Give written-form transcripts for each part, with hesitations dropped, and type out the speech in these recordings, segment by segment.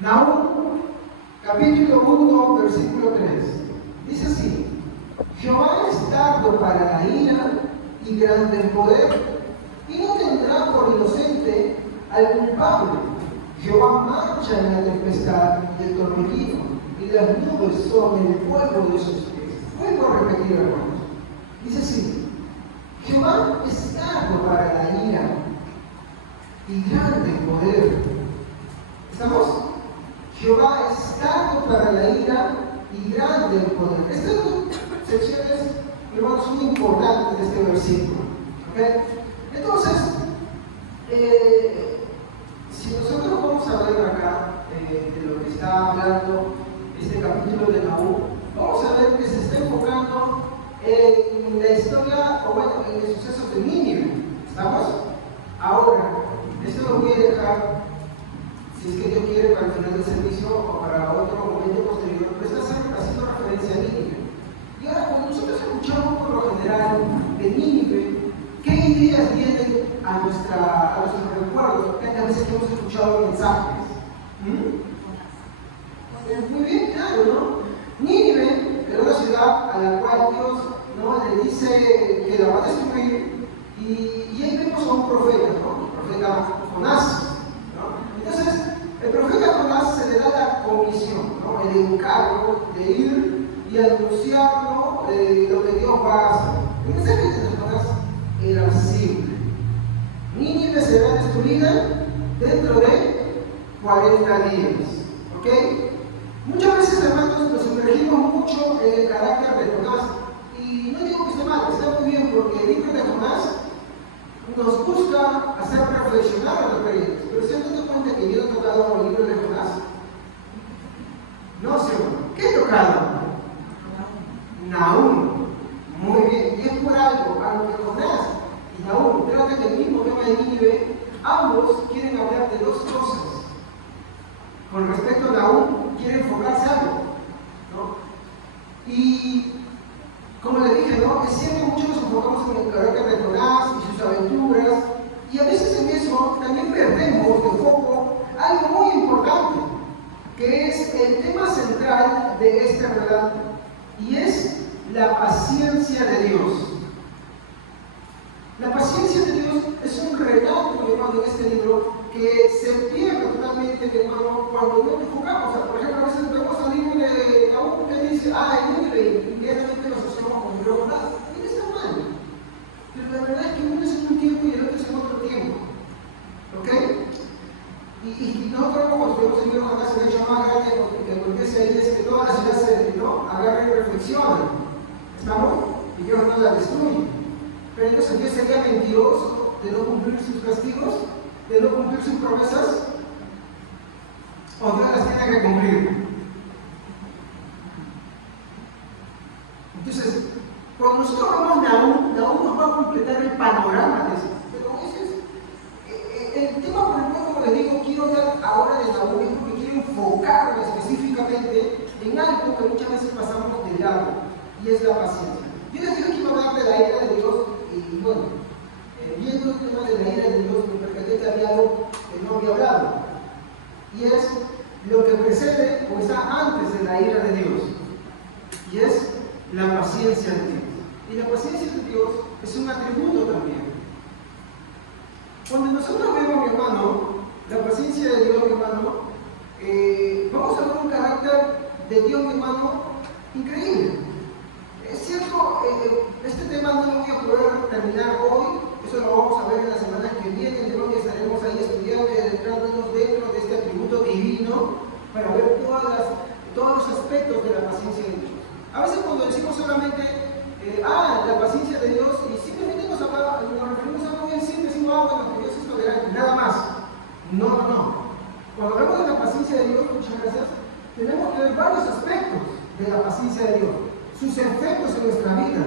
Nahum, capítulo 1, versículo 3. Dice así: Jehová es tardo para la ira y grande en poder, y no tendrá por inocente al culpable. Jehová marcha en la tempestad y el torbellino, y las nubes son el polvo de sus pies. Vuelvo a repetir, hermanos. Dice así: Jehová es tardo para la ira y grande en poder. ¿Estamos? Jehová es tardo para la ira y grande en poder. Estas dos secciones, hermanos, son importantes de este versículo. ¿Okay? Entonces, si nosotros vamos a ver acá de lo que está hablando este capítulo de Nahum, vamos a ver que se está enfocando en la historia, o bueno, en los sucesos de Nínive. ¿Estamos? Ahora, esto lo voy a dejar, si es que Dios quiere, para el final del servicio o para otro momento posterior, pero está haciendo referencia a Nínive. Y ahora, cuando nosotros escuchamos por lo general de Nínive, ¿qué ideas vienen a nuestros recuerdos? Que a veces que hemos escuchado mensajes. Muy bien, claro, ¿no? Nínive era una ciudad a la cual Dios, ¿no?, le dice que la va a destruir, y ahí vemos a un profeta, ¿no? El profeta Jonás, ¿no? Entonces, el profeta Jonás se le da la comisión, ¿no?, el encargo de ir y anunciar, ¿no?, lo que Dios va a hacer. El mensaje de Jonás era simple: Nínive será destruida dentro de 40 días. ¿Ok? Muchas veces, hermanos, nos sumergimos mucho en el carácter de Jonás. Y no digo que esté mal, está muy bien, porque el libro de Jonás nos busca hacer reflexionar a los creyentes. Pero ¿se han dado cuenta que yo he tocado el libro de Jonás? No, señor. ¿Qué he tocado? Nahum. Muy bien, y es por algo, aunque Jonás y Nahum tratan del mismo tema de Nínive, ambos quieren hablar de dos cosas. Con respecto a Nahum, quiere enfocarse algo, ¿no? Y como le dije, ¿no?, es cierto, muchos nos enfocamos en el carácter de Jonás y sus aventuras, y a veces en eso también perdemos de foco algo muy importante, que es el tema central de este relato, y es la paciencia de Dios. La paciencia de Dios es un relato, mi hermano, en este libro, que se pierde totalmente, mi hermano, cuando no nos enfocamos. O sea, por ejemplo, a veces vemos al libro de Nahum que dice: Nínive, inmediatamente nos asociamos con Jonás. Y no está mal. Pero la verdad es que uno es en un tiempo y el otro es en otro tiempo. ¿Ok? Y nosotros, como estuvimos en el libro Jonás, se ha hecho más grande, porque lo que dice ahí es que toda la ciudad se, ¿no?, agarra y reflexiona. ¿Estamos? Y Dios no la destruye. Pero entonces Dios sería mentiroso de no cumplir sus castigos, de no cumplir sus promesas, o Dios las tiene que cumplir. Entonces, cuando nosotros vamos a Nahum nos va a completar el panorama de eso. Pero ese es el tema por el cual, como les digo, quiero hablar ahora de Nahum, es porque quiero enfocarme específicamente en algo que muchas veces pasamos de lado, y es la paciencia. Yo les dije que iba a hablar de la ira de Dios, y bueno, viendo el tema de la ira de Dios, me percaté que había algo que no había hablado, y es lo que precede o está antes de la ira de Dios, y es la paciencia de Dios. Y la paciencia de Dios es un atributo también. Cuando nosotros vemos, mi hermano, la paciencia de Dios, mi hermano, vamos a ver un carácter de Dios, mi hermano, increíble. Es cierto, este tema no lo voy a poder terminar hoy, eso lo vamos a ver en las semanas que vienen, creo que estaremos ahí estudiando y adentrándonos dentro de este atributo divino para ver todos los aspectos de la paciencia de Dios. A veces cuando decimos solamente, la paciencia de Dios, y simplemente nos referimos a algo bien simple, decimos, bueno, que Dios es tolerante, nada más. No. Cuando hablamos de la paciencia de Dios, muchas gracias, tenemos que ver varios aspectos de la paciencia de Dios, sus efectos en nuestra vida,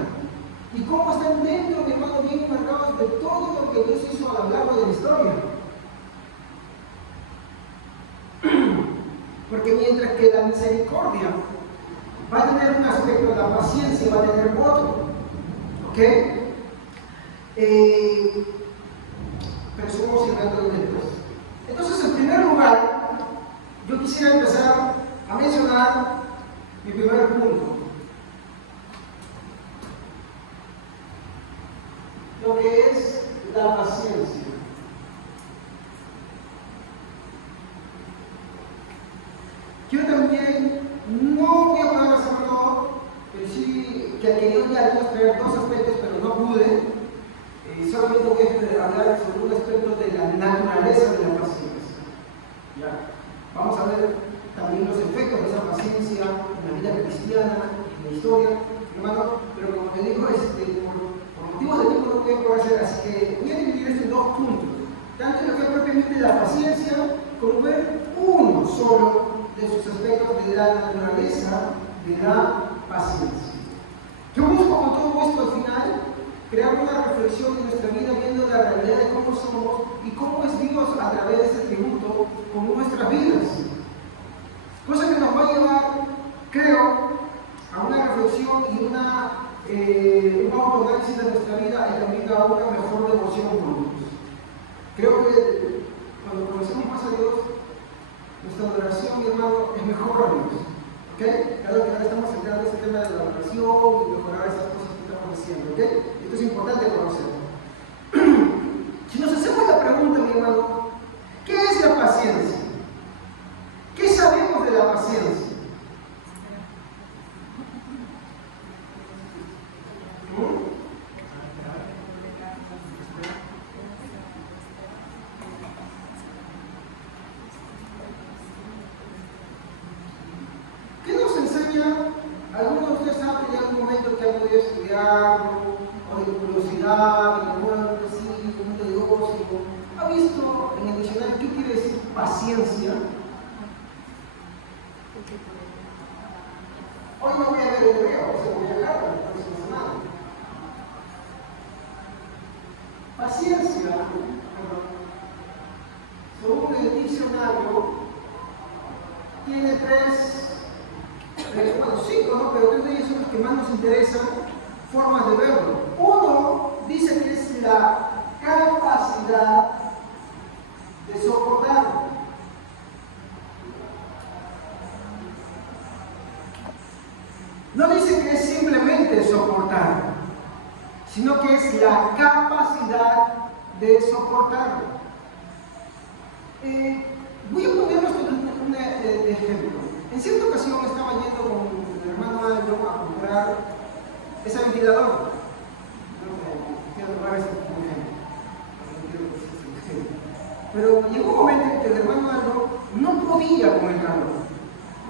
y cómo están dentro, mi hermano, bien marcados de todo lo que Dios hizo a lo largo de la historia. Porque mientras que la misericordia va a tener un aspecto, la paciencia va a tener otro. ¿Ok? Pero somos llegando después. Entonces, en primer lugar, yo quisiera empezar a mencionar mi primer punto. Lo que es la paciencia. Yo también no voy a poder hacerlo todo, pero sí que quería traer dos aspectos, pero no pude. Solamente voy a hablar sobre un aspecto de la naturaleza de la paciencia. ¿Ya? Vamos a ver también los efectos de esa paciencia en la vida cristiana, en la historia, hermano, pero como te digo, por motivos de tiempo no voy a poder hacer, así que voy a dividir esto en dos puntos. Tanto en lo que es propiamente la paciencia, como ver uno solo de sus aspectos de la naturaleza de la paciencia. Yo busco con todo esto al final crear una reflexión en nuestra vida viendo la realidad de cómo somos y cómo es Dios a través de ese tributo con nuestras vidas. Cosa que nos va a llevar, creo, a una reflexión y un autoanálisis de nuestra vida y también a una mejor devoción con Dios. Creo que cuando conocemos más a Dios, nuestra adoración, mi hermano, es mejor a Dios. ¿Okay? Claro que ahora estamos centrando en este tema de la adoración y mejorar esas cosas que estamos haciendo. ¿Okay? Esto es importante conocerlo. Si nos hacemos la pregunta, mi hermano, ¿qué es la paciencia? ¿Qué sabemos de la paciencia? ¿Qué nos enseña? Algunos de ustedes saben que en algún momento que han podido estudiarlo, o de curiosidad, en algún momento de ocio, ha visto en el diccionario qué quiere decir paciencia. Hoy no voy a ver el hebreo, o sea, voy a hablar la próxima semana. Paciencia, según el diccionario, tiene cinco, ¿no? Pero tres de ellos son los que más nos interesan, formas de verlo. Uno dice que es la capacidad de soportar. No dice que es simplemente soportar, sino que es la capacidad de soportarlo. Voy a ponernos un ejemplo. En cierta ocasión estaba yendo con mi hermano Aldo a comprar ese ventilador. Quiero tomar ese ejemplo. Pero llegó un momento en que el hermano Aldo no podía con el calor.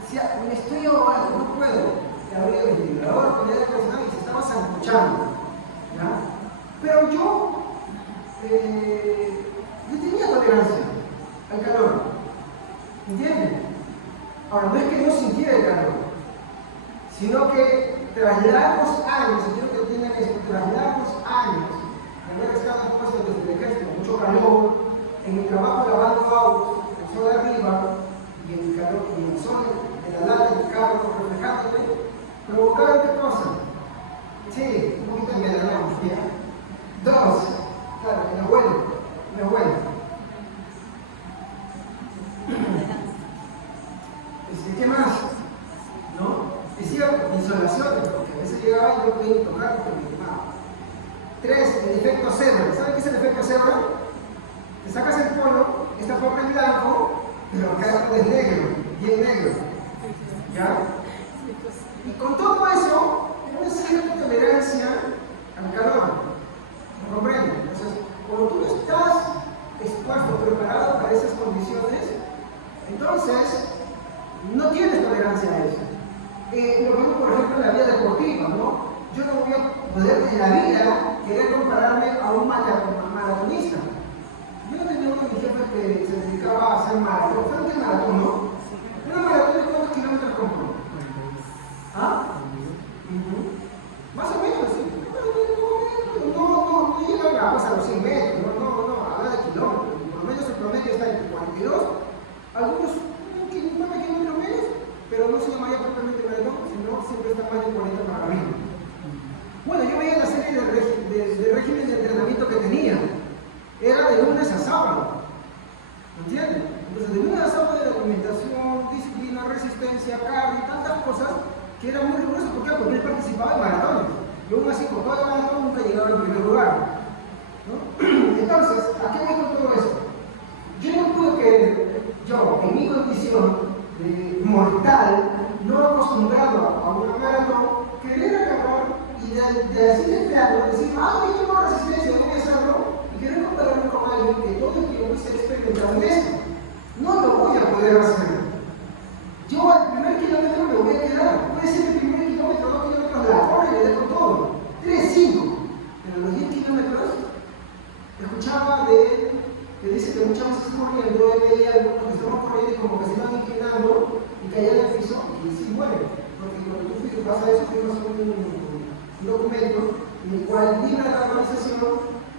Decía, me estoy ahogando, no puedo. Le abría el ventilador, ponía el acondicionado y se estaba sancochando. ¿Ya? Pero yo tenía tolerancia al calor. ¿Entienden? Ahora, no es que no sintiera el calor, sino que tras largos años, entiendo que tienen esto, tras largos años, de haber estado expuesto desde el ejército, mucho calor, en mi trabajo lavando autos, el sol arriba, y en el calor, y en el sol, en la lata del carro, reflejándome, provocaron qué cosa? Sí, un poquito de medallón, ¿ya? Dos, claro, mi abuelo. ¿Qué más? ¿No? Decía insolaciones, porque a veces llegaba y no podía ni tocar porque me quemaba. Tres, el efecto cebra. ¿Saben qué es el efecto cebra? Te sacas el polo, esta forma es blanco, pero acá es negro, bien negro. ¿Ya? Y con todo eso, una cierta tolerancia al calor. ¿Me comprenden? Entonces, cuando tú estás expuesto, preparado para esas condiciones, entonces no tienes tolerancia a eso. Lo mismo, por ejemplo, en la vida deportiva, ¿no? Yo no voy a poder en la vida querer compararme a un maratonista. Yo tenía uno de mis jefes que se dedicaba a hacer maratón. ¿Saben qué es maratón, no? Una maratón de cuántos kilómetros compró. ¿Ah? Más o menos, sí. No llega a pasar los 100 metros, no, habla de kilómetros. Por lo menos el promedio está entre 42, algunos 9 kilómetros menos, pero no se llamaría propiamente maratón, sino siempre está más de 40 para arriba. Bueno, yo veía la serie de régimen de entrenamiento que tenía. resistencia, cardio y tantas cosas que eran muy rigurosas. ¿Por qué? Porque él participaba en maratones. Y aún así, con todo el maratón nunca llegaba en primer lugar, ¿no? Entonces, ¿a qué voy con todo eso? Yo no puedo querer, yo, en mi condición mortal, no acostumbrado a una maratón, querer agarrar y de así de plano decir, yo tengo resistencia, voy a hacerlo, y querer compararme con alguien que todo el tiempo esté experimentando en esto. No lo voy a poder hacer. Yo al primer kilómetro me voy a quedar. Puede ser el primer kilómetro, 2 kilómetros, la corre y le dejo todo. 3, 5. Pero los 10 kilómetros, escuchaba que dice que muchas veces corriendo, veía algunos que estaban corriendo y como que se iban inclinando y caían al piso y sí mueren. Porque cuando tú vas a eso, firmas un documento en el cual libra la organización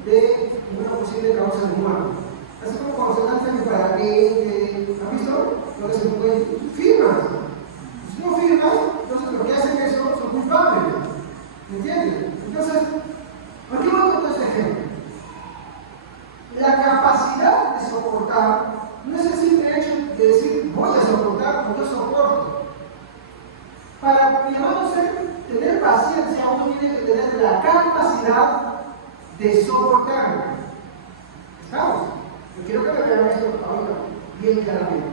de una posible causa de muerte. Así como cuando se lanzan el paracaídas, ¿has visto? Lo que se puede, firmas. Si no firmas, entonces lo que hacen eso son culpables. ¿Me entiendes? Entonces, ¿por qué voy a contar este ejemplo? La capacidad de soportar no es el simple hecho de decir voy a soportar o yo soporto. Para tener paciencia, uno tiene que tener la capacidad de soportar. ¿Estamos? Yo quiero que me vean esto ahora bien claramente.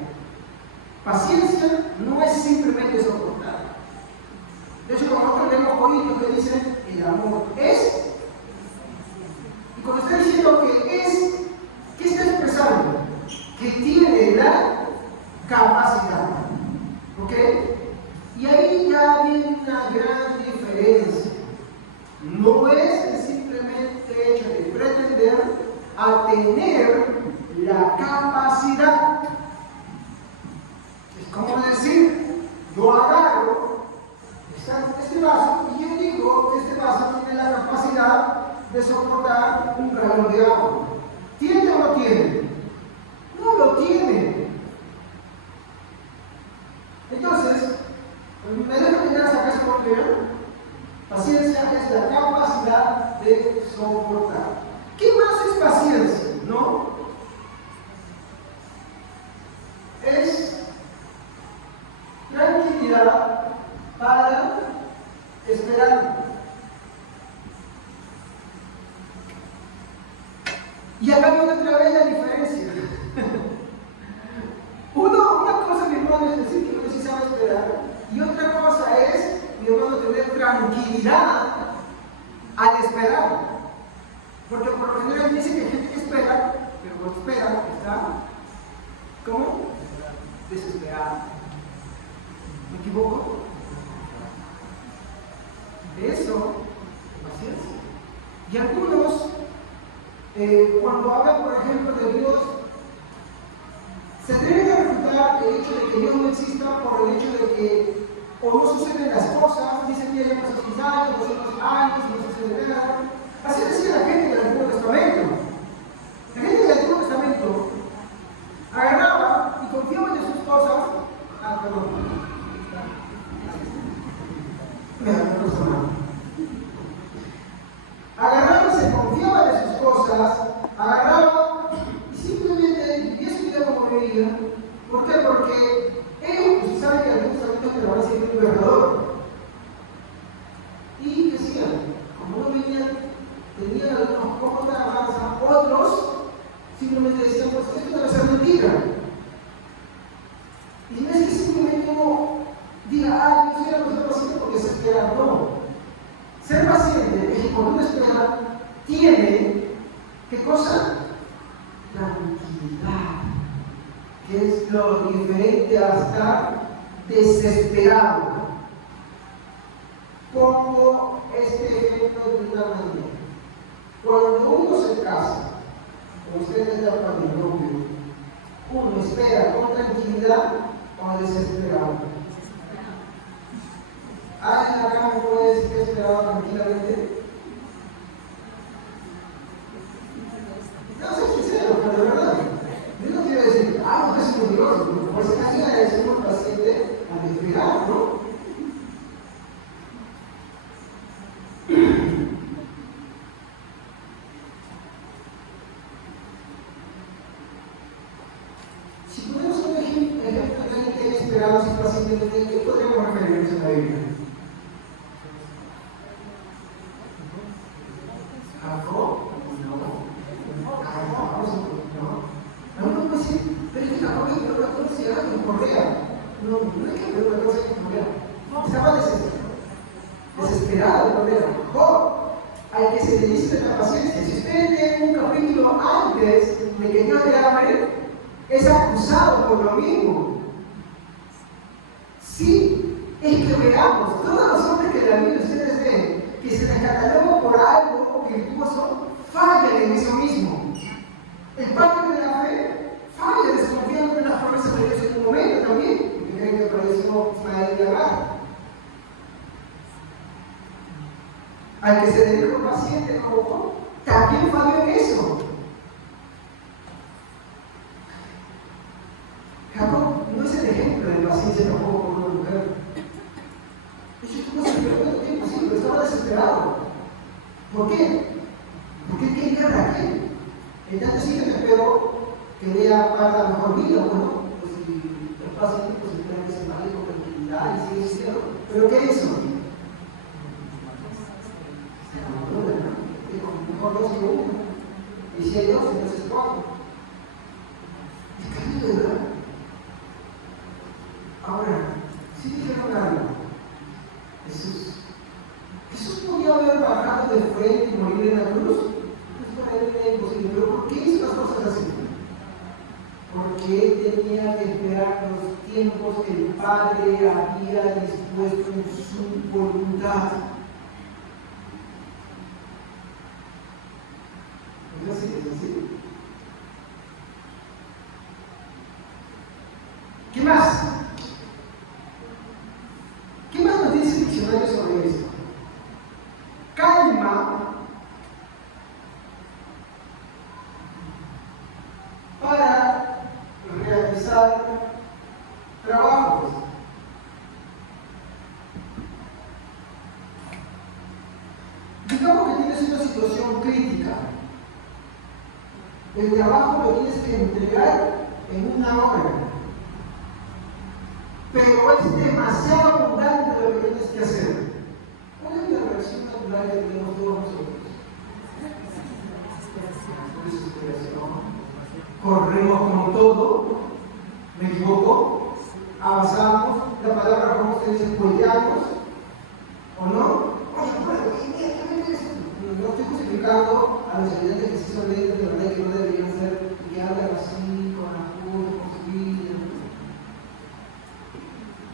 Paciencia no es simplemente soportar. De hecho, cuando nosotros leemos Corintios que dicen el amor es, y cuando está diciendo que es, ¿qué está expresando? Que tiene la capacidad. ¿Ok? Y ahí ya viene una gran diferencia. No es el simplemente hecho de pretender a tener la capacidad. Es como decir, yo agarro este vaso y yo digo que este vaso tiene la capacidad de soportar un galón de agua. ¿Tiene o no tiene? No lo tiene. Entonces, me dejo mirar acá ese papel. Paciencia es la capacidad de soportar. ¿Qué más es paciencia? ¿No? Es tranquilidad para esperar. Y acá viene otra vez la diferencia. Una cosa, mi hermano, es decir que uno sí sabe esperar, y otra cosa es, mi hermano, tener tranquilidad al esperar. Porque por lo general dice que hay gente que espera, pero cuando espera está, ¿cómo? Desesperada. ¿Me equivoco? Eso, paciencia. Y algunos, cuando hablan, por ejemplo, de Dios, se debe refutar el hecho de que Dios no exista por el hecho de que o no suceden las cosas, dicen que ya pasó 6 años, 200 años, y no sucede nada. Así decía la gente del Antiguo Testamento. La gente del Antiguo Testamento agarraba y confiaba en sus cosas. Agarraba y se confiaba de sus cosas, agarraba y simplemente vivía su vida como vivía. ¿Por qué? Porque ellos pues, saben que algunos sabios que lo van a seguir un gobernador. Y decían, como no vivían, tenían algunos pocos de alabanza, otros simplemente decían, pues esto debe ser mentira. Y no es que simplemente uno diga, yo soy una persona paciente porque se espera, no. Ser paciente es que cuando uno espera, tiene, ¿qué cosa? Tranquilidad, que es lo diferente a estar desesperado. Pongo este ejemplo de una manera. Cuando uno se casa, como ustedes están para el novio, uno espera con tranquilidad o desesperado. ¿Alguien acá me puede decir que esperaba tranquilamente? No soy sincero, pero de verdad. Yo no quiero decir, no es muy Dios, por si casi le decimos paciente al esperar, ¿no? Si ponemos un ejemplo de alguien que haya esperado sin paciente, pacientes, ¿de qué podríamos referirnos en la Biblia? ¿Jacob? No puede ser, pero es que Jacob es una cosa en Correa. No es que ver una cosa en Correa. Estaba desesperado en Correa. Job, al que se le dice la paciencia. Si ustedes leen un capítulo antes de que Dios le hable, es acusado por lo mismo. Sí, es que veamos, todos los hombres que la Biblia ustedes ven, que se les cataloga por algo virtuoso, fallan en eso mismo. El padre de la fe falla desconfiando en las promesas de Dios en un momento también, porque creen que apareció Ismael y Agar. Al que se le dijo paciente como Job, también falló en eso. Jacob no es el ejemplo de paciencia tampoco por una mujer. Ella estuvo esperando todo el tiempo, sí, pero estaba desesperado. ¿Por qué? Porque él quería a Raquel. Entonces sí que me espero que vea para la mejor vida, bueno, pues si es paciente, pues espera que se vaya con tranquilidad y sigue siendo. ¿Pero qué hizo? Mejor dos que uno. Y si hay dos, entonces cuatro. Es cariño de verdad. Ahora, si dijeron algo, Jesús podía haber bajado de frente y morir en la cruz. Pues para él era imposible. ¿Pero por qué hizo las cosas así? Porque él tenía que esperar los tiempos que el Padre había dispuesto en su voluntad. ¿Es así? ¿Es así? ¿Qué más? ¿Qué más nos dice el diccionario sobre esto? Calma para realizar trabajos. Digamos que tienes una situación crítica. El trabajo lo tienes que entregar en una hora. Pero es demasiado abundante lo que tienes que hacer. ¿Cuál es la reacción natural que tenemos todos nosotros? Desesperación. Corremos como todo. ¿Me equivoco? Avanzamos. La palabra como se dice, spoileamos. ¿O no? Oye, mira, ¿qué me crees? No estoy justificando a los estudiantes que sí son leyes de verdad que no deberían ser y que hablan así, con apuro, con su vida.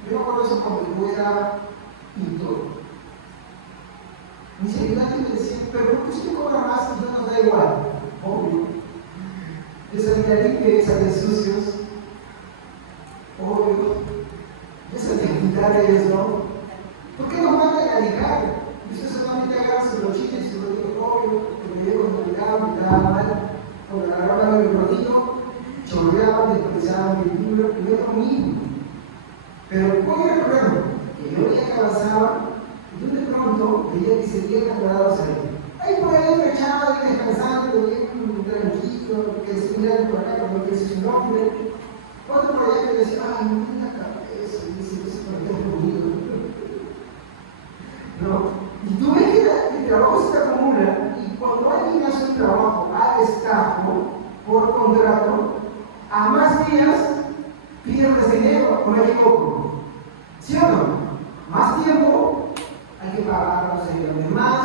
Yo me acuerdo eso cuando yo era pintor. Mis ayudantes me decían, pero ¿por qué usted cobra más y no nos da igual? Obvio. Yo salía limpio y salía sucios. Obvio. Yo salía a pintar a ellos, ¿no? ¿Por qué nos mandan a ligar? Y usted solamente agarra su brochita y su rodillo, obvio, que me llevo cuando miraba mal, cuando agarraba el rodillo, chorreaban, despreciaban mi libro, y yo lo mismo. Pero ¿cuál era el problema? Que yo veía que avanzaba, y yo de pronto veía que seguían agarrados ahí. Ahí por ahí echaba y descansando, bien tranquilo, que se miran por acá cuando dice su nombre. Otro por allá que decía, ay, no tiene la cabeza, y dice, no sé por qué es bonito. ¿No? Y tú ves que el trabajo se acumula, y cuando alguien hace un trabajo a destajo, por contrato, a más días pierdes dinero, ¿o me equivoco? ¿Sí o no? Más tiempo, hay que pagar los ayudantes más,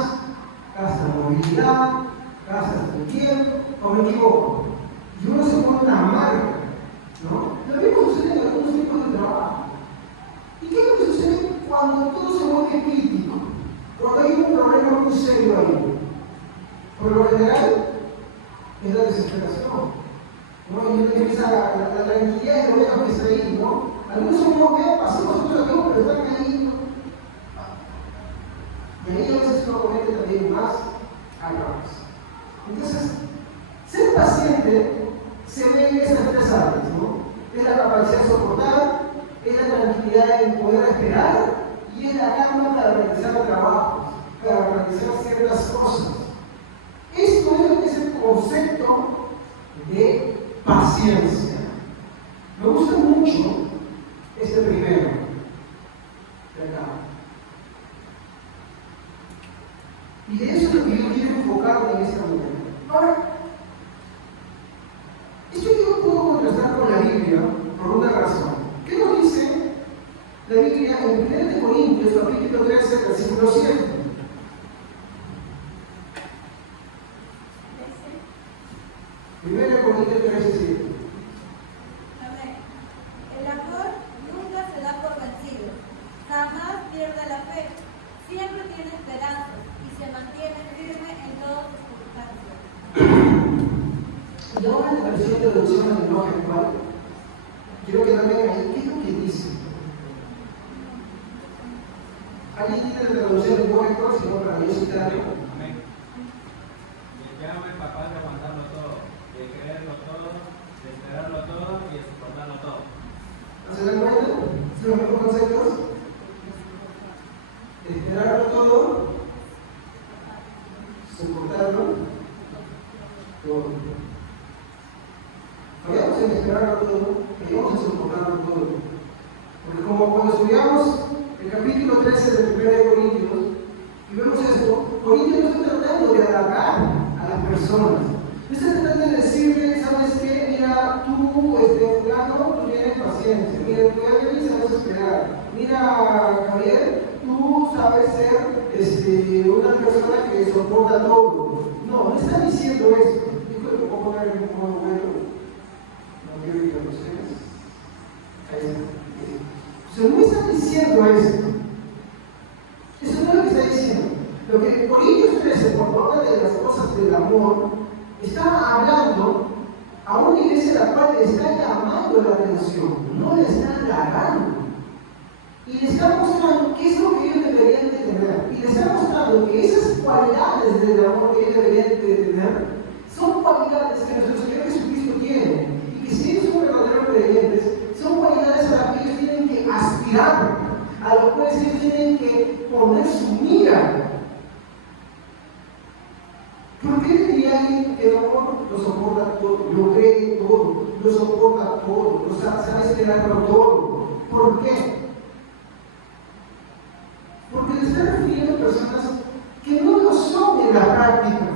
gastas movilidad, gastas tu tiempo, ¿o me equivoco? Y uno se pone una marca, ¿no? Lo mismo sucede en algunos tipos de trabajo. ¿Y qué es lo que sucede cuando todo se vuelve crítico? Cuando hay un problema muy serio ahí. Por lo general, es la desesperación. ¿No? Y uno empieza la tranquilidad y lo veo que está ahí, ¿no? Algunos son como que pasamos nosotros aquí, pero están ahí, ¿no? Y ahí a veces uno comete también más errores. Entonces, ser paciente se ve en estas tres áreas, ¿no? Es la capacidad de soportar, es la tranquilidad en poder esperar y es la calma para realizar trabajos, para realizar ciertas cosas. Esto es lo que es el concepto de paciencia. Me gusta mucho este primero. en 1 Corintios, capítulo 13, versículo 7. 1 Corintios 13, 7. Amén. El amor nunca se da por vencido, jamás pierde la fe, siempre tiene esperanza y se mantiene firme en todas circunstancias. Y ahora en la versión de traducción al lenguaje actual, quiero que también ahí, ¿qué es lo que dice? ¿Alguien tiene la traducción del lenguaje actual? Si no, para yo citarlo. Amén. Y el que ama es capaz de aguantarlo todo, de creerlo todo, de esperarlo todo y de soportarlo todo. ¿Se dan cuenta? ¿Se los mismos conceptos? Esperarlo todo, soportarlo todo. Fallamos en esperarlo todo, fallamos en soportarlo todo. Porque como cuando estudiamos el capítulo 13 de 1 Corintios, y vemos esto, Corintios no está tratando de halagar a las personas. No está tratando de decirle, ¿sabes qué? Mira, tú, fulano, tú tienes paciencia. Mira, tú, Evelyn, sabes esperar. Mira, Javier, tú sabes ser una persona que soporta todo. No está diciendo eso. Dijo que puedo poner en un modo bueno. No quiero ir a ustedes. O sea, no está diciendo esto. Eso no es lo que está diciendo. Lo que Corintios 13, cuando habla de las cosas del amor, está hablando a una iglesia a la cual le está llamando la atención, no le está halagando. Y le está mostrando qué es lo que ellos deberían de tener. Y le está mostrando que esas cualidades del amor que ellos deberían de tener son cualidades que nuestro Señor Jesucristo tiene. Y que si ellos son verdaderos creyentes, son cualidades a las que ellos tienen que aspirar, a las cuales ellos tienen que poner su mira. ¿Por qué diría alguien que el amor lo soporta todo, lo cree todo, lo soporta todo, lo sabe esperarlo todo? ¿Por qué? Porque le está refiriendo a personas que no lo son en la práctica.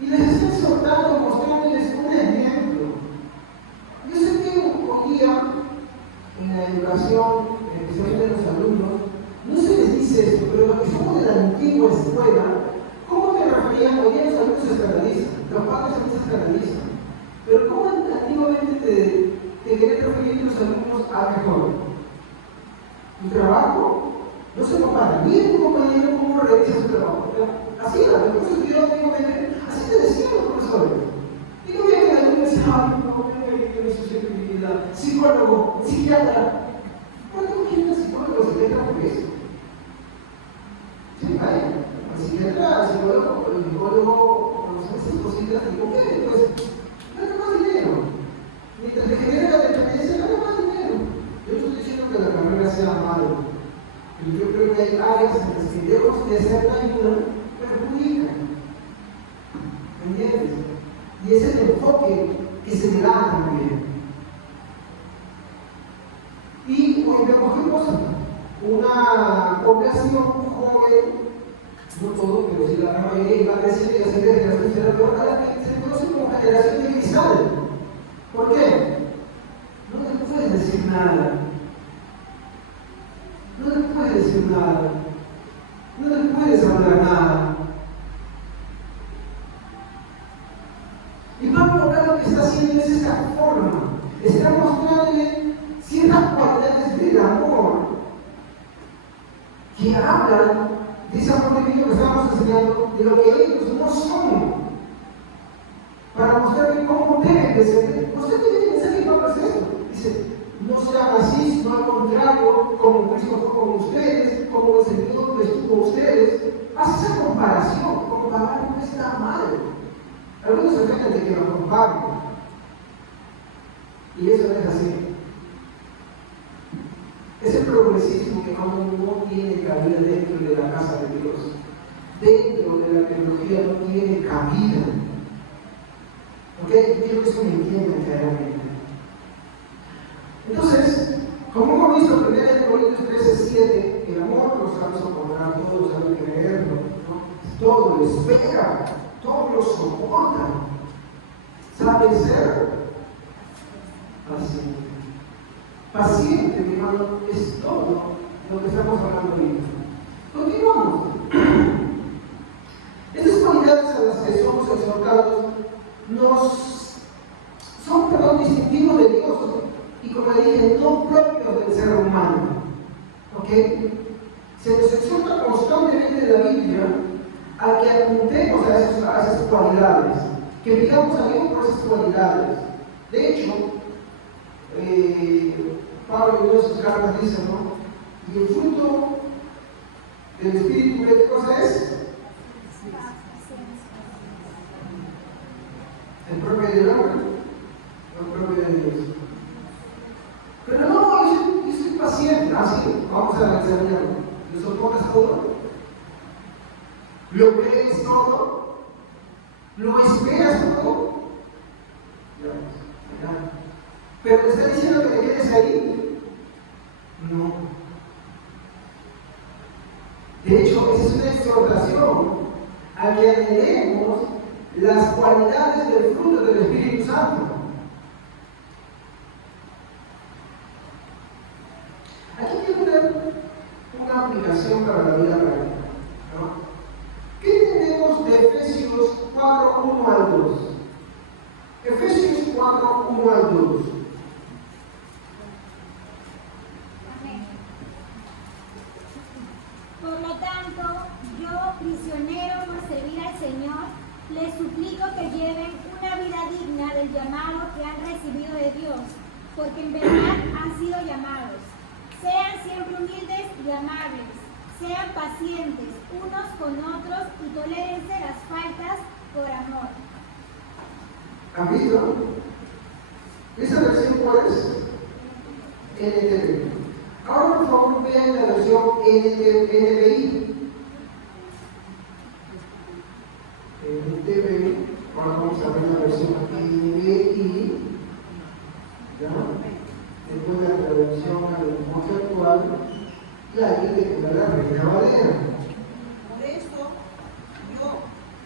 Y les está exhortando, mostrándoles un ejemplo. Yo sé que hoy día, en la educación, especialmente de los alumnos, no se les dice esto, pero lo que somos de la antigua escuela, ¿cómo te referían? Hoy día los alumnos se escandalizan, los padres también se escandalizan. Pero ¿cómo antiguamente te querían referir los alumnos a mejor? ¿Tu trabajo? No se compara. Mira tu compañero cómo realiza su trabajo. Así era, los profesores que yo antiguamente, así te decían los profesores. Y no había que el alumno decía, ay, no, yo no soy sensibilidad, psicólogo, psiquiatra. ¿Por qué no quieren psicólogo, psiquiatra por eso? Sí, hay. El psiquiatra, el psicólogo, con esas cositas, digo, ¿qué? Pues, gana más dinero. Mientras le genera la dependencia, gana más dinero. Yo no estoy diciendo que la carrera sea mala. Y yo creo que hay áreas en las que debemos de hacer la ayuda, perjudican. ¿Me entiendes? Y es el enfoque que se le da también. Y hoy vemos qué cosa. Una población joven, no todo, pero sí la mayoría, y va a decir que la generación será peor, se conoce como generación de cristal. ¿Por qué? No te puedes decir nada. No le puedes decir nada, no le puedes hablar nada. Y Pablo acá lo que está haciendo es esta forma, está mostrándole ciertas cualidades del amor que hablan de ese amor divino que estamos enseñando, de lo que ellos no son, para mostrarle cómo deben de ser. Usted tiene que pensar que Pablo hace esto. Dice, no sean así, sino al contrario, como Cristo fue con ustedes, como el Señor estuvo con ustedes. Hace esa comparación. Comparar no está mal. Algunos se ofenden de que lo comparen. Y eso no es así. Ese progresismo que no tiene cabida dentro de la casa de Dios, dentro de la teología, no tiene cabida. ¿Ok? Quiero que eso me entiendan claramente. Entonces, como hemos visto en 1 Corintios 13:7, el amor lo sabe soportar, todo lo sabe creerlo, ¿no? Todo lo espera, todo lo soporta, sabe ser paciente. Paciente, mi hermano, es es todo lo que estamos hablando hoy. Continuamos. Estas cualidades a las que somos exhortados son distintivos de Dios y, como le dije, no propios del ser humano. ¿Ok? Se nos exhorta constantemente en la Biblia a que apuntemos a esas cualidades, que pidamos a Dios por esas cualidades. De hecho, Pablo en una de sus cartas dice, ¿no? Y el fruto del Espíritu, ¿qué cosa es? ¿El propio del hombre o el propio de Dios? Pero no, yo soy paciente. Así, vamos a examinarlo. ¿Lo soportas todo? ¿Lo crees todo? ¿Lo esperas todo? Ya. ¿Pero te está diciendo que te quedes ahí? No. De hecho, esa es una exhortación a que anhelemos las cualidades del fruto del Espíritu Santo. Aquí quiero ver una aplicación para la vida práctica, ¿no? ¿Qué tenemos de Efesios 4, 1 al 2? Efesios 4, 1 al 2. Por lo tanto, yo, prisionero por servir al Señor, les suplico que lleven una vida digna del llamado que han recibido de Dios, porque en verdad han sido llamados. Sean siempre humildes y amables, sean pacientes unos con otros y tolérense las faltas por amor. ¿Han visto? ¿Esa versión cuál es? NTV. Ahora por favor vean la versión NBI. NTV. Ahora vamos a ver la versión NBI. ¿Ya? Después de la traducción al lenguaje actual, la Biblia de la Reina Valera. Por eso, yo,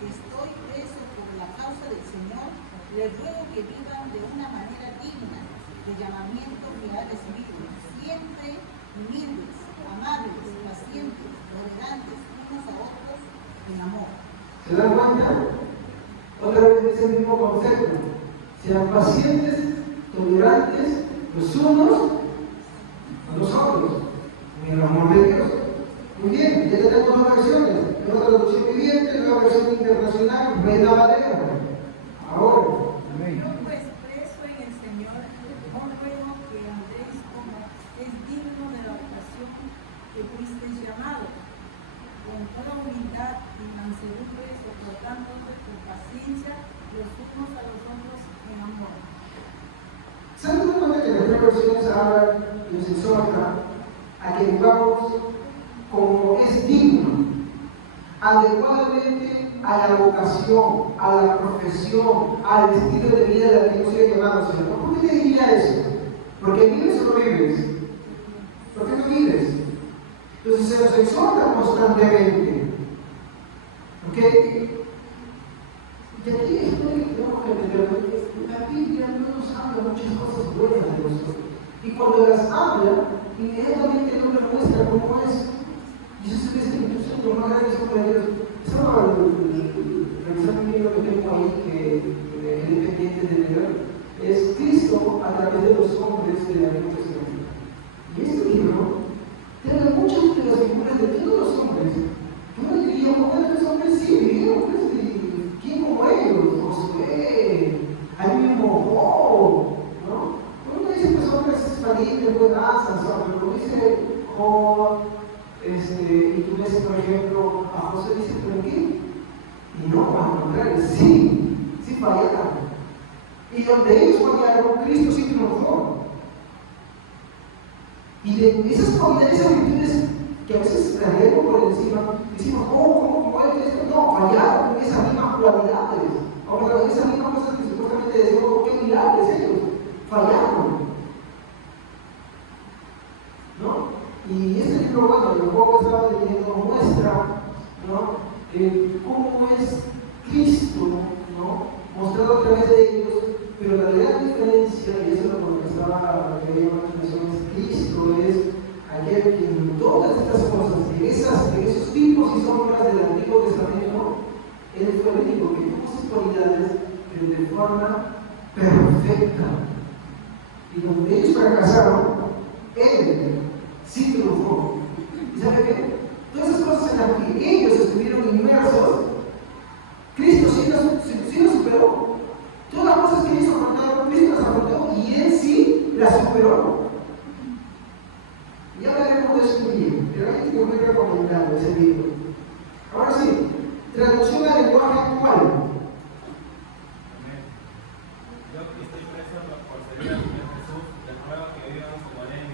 que estoy preso por la causa del Señor, les ruego que vivan de una manera digna del llamamiento que ha recibido, siempre humildes, amables, pacientes, tolerantes unos a otros en amor. ¿Se dan cuenta? Otra vez es el mismo concepto. Sean pacientes, tolerantes, los unos a los otros, en el amor de Dios. Muy bien, ya tenemos dos versiones. Una traducción viviente, una versión internacional, Reina Valera. Ahora, amén. Yo pues preso en el Señor, os ruego que andéis como es digno de la vocación que fuisteis llamados, con toda humildad y mansedumbre, soportándose con paciencia los unos a los otros en amor. ¿Se han dado cuenta que las tres versiones hablan y nos exhorta a que vivamos como es digno, adecuadamente a la vocación, a la profesión, al estilo de vida de la que hemos sido llamados, Señor? ¿Por qué te diría eso? ¿Porque vives o no vives? ¿Por qué no vives? Entonces se nos exhorta constantemente. ¿Ok? Y aquí estoy, la Biblia no nos habla muchas cosas buenas de nosotros. Y cuando las habla, inmediatamente nos muestra cómo es. Y eso es el Espíritu Santo, más grande sobre Dios. Estaba revisando un libro que tengo ahí que es independiente de leer. Es Cristo a través de los hombres del Antiguo Testamento. Y este libro tiene muchas de las figuras de todos los hombres. Yo diría, bueno, estos hombres sí vivieron, pues, ¿quién como ellos? Josué, al mismo Job, ¿no? Uno dice, pues, hombres valientes, buenas, Sansón, pero dice Job, y tú ves, por ejemplo, a José, dice, ¿pero qué? Y no, al contrario, sí fallaron. Y donde ellos fallaron, Cristo sí triunfó. Y de esas cualidades, esas virtudes que a veces las leemos por encima, decimos, ¿cómo es esto? No, fallaron en esas mismas cualidades. Ahora, esas mismas cosas que supuestamente decimos, qué milagros ellos, fallaron. ¿No? Y este libro, bueno, lo poco que estaba leyendo muestra, ¿no? Cómo es Cristo, ¿no? Mostrado a través de ellos, pero la gran diferencia, y eso es lo que estaba leyendo la atención, es Cristo es aquel forma perfecta. Y donde ellos fracasaron, él sí triunfó. ¿Y sabe qué? Todas esas cosas en las que ellos estuvieron inmersos, Cristo sí los superó. Todas las cosas que ellos afrontaron, Cristo las afrontó y él sí las superó. Ya hablaremos de eso muy bien, pero hay que muy recomendado ese libro. Ahora sí, traducción al lenguaje actual. Yo que estoy preso por servir al Señor Jesús, les ruego que vivan como deben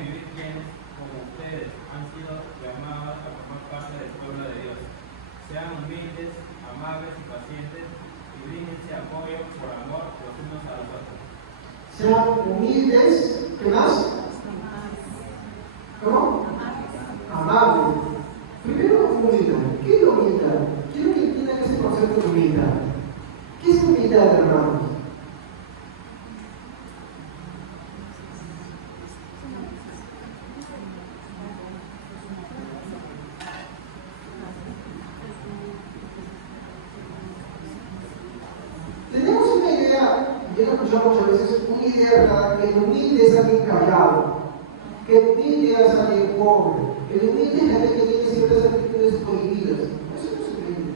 vivir quienes, como ustedes, han sido llamados a formar parte del pueblo de Dios. Sean humildes, amables y pacientes y bríndense apoyo por amor los unos a los otros. Sean humildes, ¿qué más? ¿Cómo? Amables. Primero, humildad. ¿Qué es la humildad? Quiero que entiendan ese concepto de humildad. ¿Qué es humildad, hermanos? Tenemos una idea, ya lo escuchamos a veces, una idea errada, que el humilde es alguien callado, que el humilde es alguien pobre, que el humilde es alguien que tiene ciertas actitudes prohibidas. Eso no es humilde.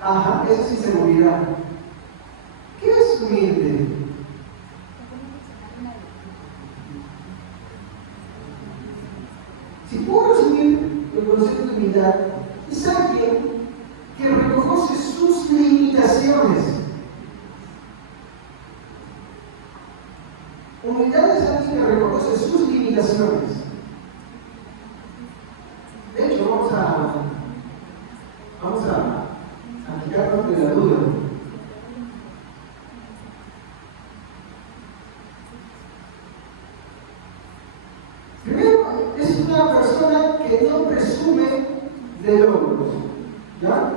Ajá, eso es inseguridad. ¿Qué es humilde? Si puedo resumir el concepto de humildad, es alguien que reconoce sus limitaciones. Humildad es alguien que reconoce sus limitaciones. De hecho, vamos a quitarnos de la duda. Primero, es una persona que no presume de logros. ¿Ya?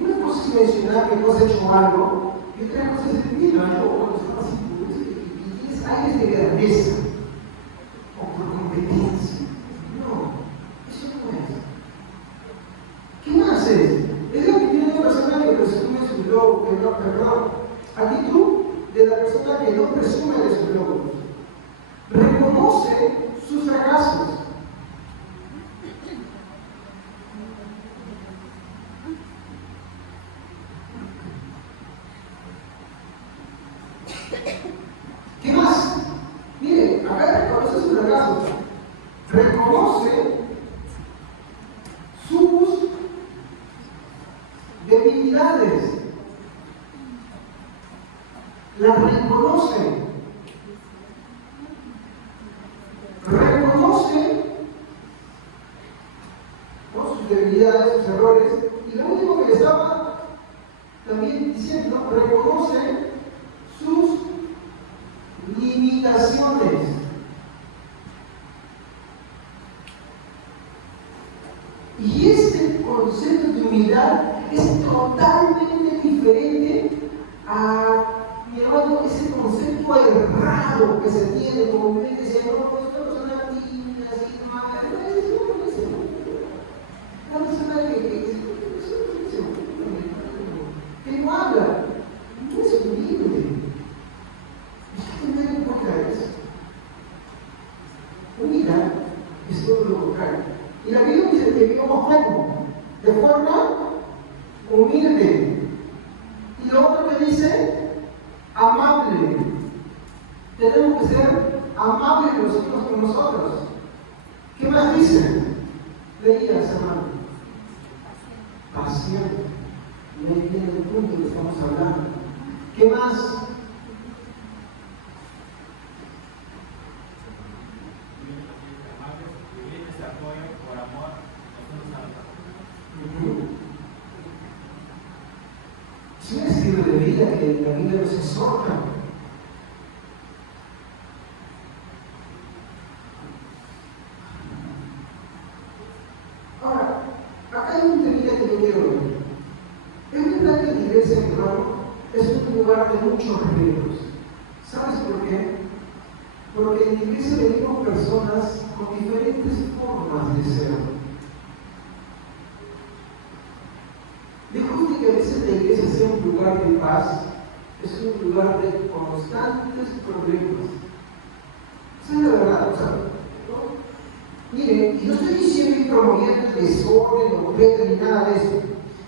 Una cosa es mencionar que tú has hecho algo, y otra cosa es decir, mira, yo cuando estaba así, y tienes aires de grandeza o por competencia. No, eso no es. ¿Qué más es? Es la actitud de una persona que presume su logro, actitud de la persona que no presume de sus logros. Reconoce sus fracasos. ¿Qué más? Mire, acá reconoce sus fracasos. Reconoce sus debilidades. Las reconoce. Reconoce sus debilidades, sus errores, y lo último que le estaba también diciendo, reconoce sus limitaciones. Y este concepto de humildad es totalmente diferente a, mi hermano, ese concepto errado que se tiene, como que dice, no, pues esta persona tímida, así, una persona que no habla, no es humilde. ¿Usted me importa eso? Humildad es todo lo contrario. Y la Biblia dice que vivamos como, de forma humilde. Y lo otro que dice, amable. Tenemos que ser amables los unos con nosotros. ¿Qué más dice? Leías, hermano. Paciente. Y ahí viene el punto que estamos hablando. ¿Qué más? Es un estilo de vida que la Biblia nos exhorta. Ahora, acá hay un temita que yo quiero ver. Es verdad que la iglesia, hermano, es un lugar de muchos riesgos. ¿Sabes por qué? en la iglesia venimos personas con diferentes formas de ser. Lejos de que a veces la iglesia sea un lugar de paz, es un lugar de constantes problemas. Esa es la verdad, ¿no? Miren, y no estoy diciendo y promoviendo el desorden, el completo, ni nada de eso,